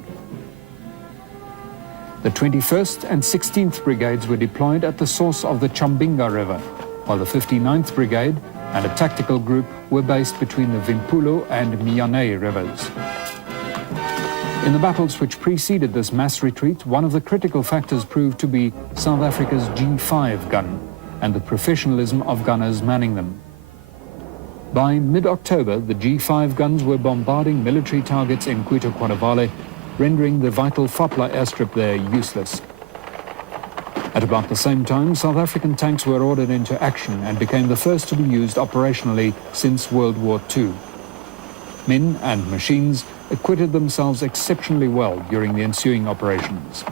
The 21st and 16th Brigades were deployed at the source of the Chambinga River, while the 59th Brigade and a tactical group were based between the Vimpulo and Mianay rivers. In the battles which preceded this mass retreat, one of the critical factors proved to be South Africa's G5 gun and the professionalism of gunners manning them. By mid-October, the G5 guns were bombarding military targets in Cuito Cuanavale, rendering the vital FAPLA airstrip there useless. At about the same time, South African tanks were ordered into action and became the first to be used operationally since World War II. Men and machines acquitted themselves exceptionally well during the ensuing operations.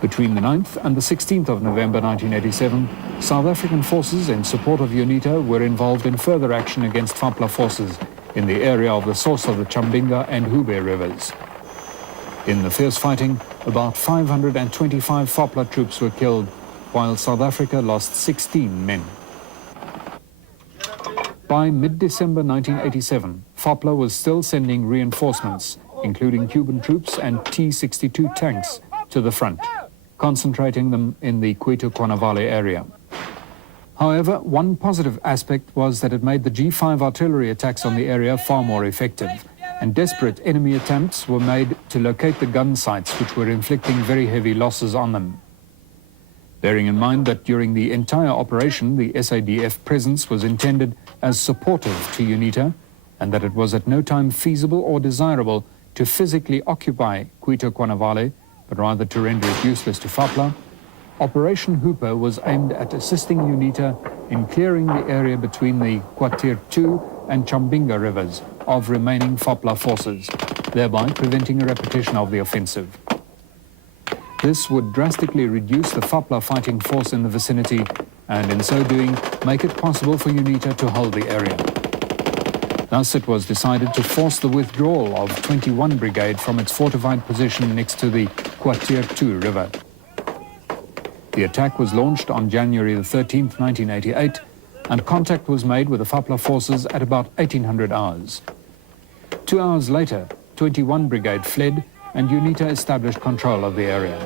Between the 9th and the 16th of November 1987, South African forces in support of UNITA were involved in further action against FAPLA forces in the area of the source of the Chambinga and Hube rivers. In the fierce fighting, about 525 FAPLA troops were killed, while South Africa lost 16 men. By mid-December 1987, FAPLA was still sending reinforcements, including Cuban troops and T-62 tanks, to the front, concentrating them in the Cuito Cuanavale area. However, one positive aspect was that it made the G5 artillery attacks on the area far more effective, and desperate enemy attempts were made to locate the gun sites which were inflicting very heavy losses on them. Bearing in mind that during the entire operation the SADF presence was intended as supportive to UNITA, and that it was at no time feasible or desirable to physically occupy Cuito Cuanavale, but rather to render it useless to FAPLA, Operation Hooper was aimed at assisting UNITA in clearing the area between the Quartier 2 and Chambinga rivers of remaining FAPLA forces, thereby preventing a repetition of the offensive. This would drastically reduce the FAPLA fighting force in the vicinity and in so doing make it possible for UNITA to hold the area. Thus it was decided to force the withdrawal of 21 Brigade from its fortified position next to the Quartier 2 river. The attack was launched on January the 13th, 1988, and contact was made with the FAPLA forces at about 1800 hours. 2 hours later, 21 Brigade fled and UNITA established control of the area.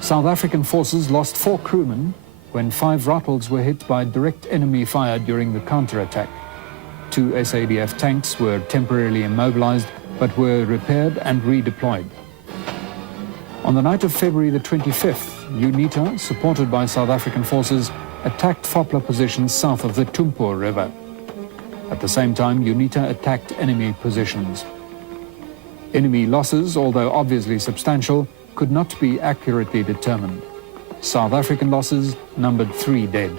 South African forces lost 4 crewmen when 5 Rattles were hit by direct enemy fire during the counterattack. 2 SADF tanks were temporarily immobilized but were repaired and redeployed. On the night of February the 25th, UNITA, supported by South African forces, attacked FAPLA positions south of the Tumpur River. At the same time, UNITA attacked enemy positions. Enemy losses, although obviously substantial, could not be accurately determined. South African losses numbered 3 dead.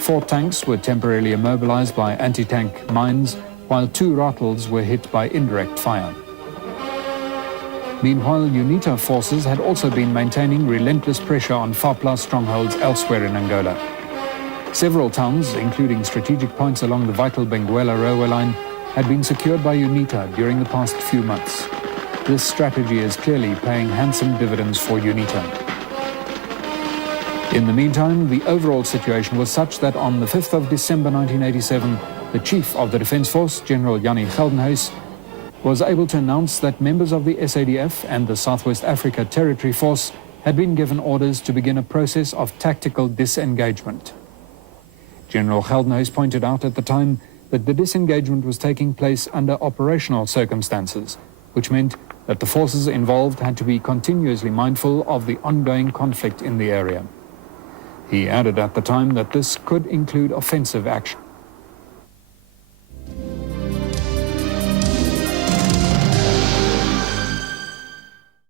4 tanks were temporarily immobilized by anti-tank mines, while 2 Rattles were hit by indirect fire. Meanwhile, UNITA forces had also been maintaining relentless pressure on FAPLA strongholds elsewhere in Angola. Several towns, including strategic points along the vital Benguela railway line, had been secured by UNITA during the past few months. This strategy is clearly paying handsome dividends for UNITA. In the meantime, the overall situation was such that on the 5th of December 1987, the Chief of the Defence Force, General Jannie Geldenhuys, was able to announce that members of the SADF and the Southwest Africa Territory Force had been given orders to begin a process of tactical disengagement. General Geldenhuys pointed out at the time that the disengagement was taking place under operational circumstances, which meant that the forces involved had to be continuously mindful of the ongoing conflict in the area. He added at the time that this could include offensive action.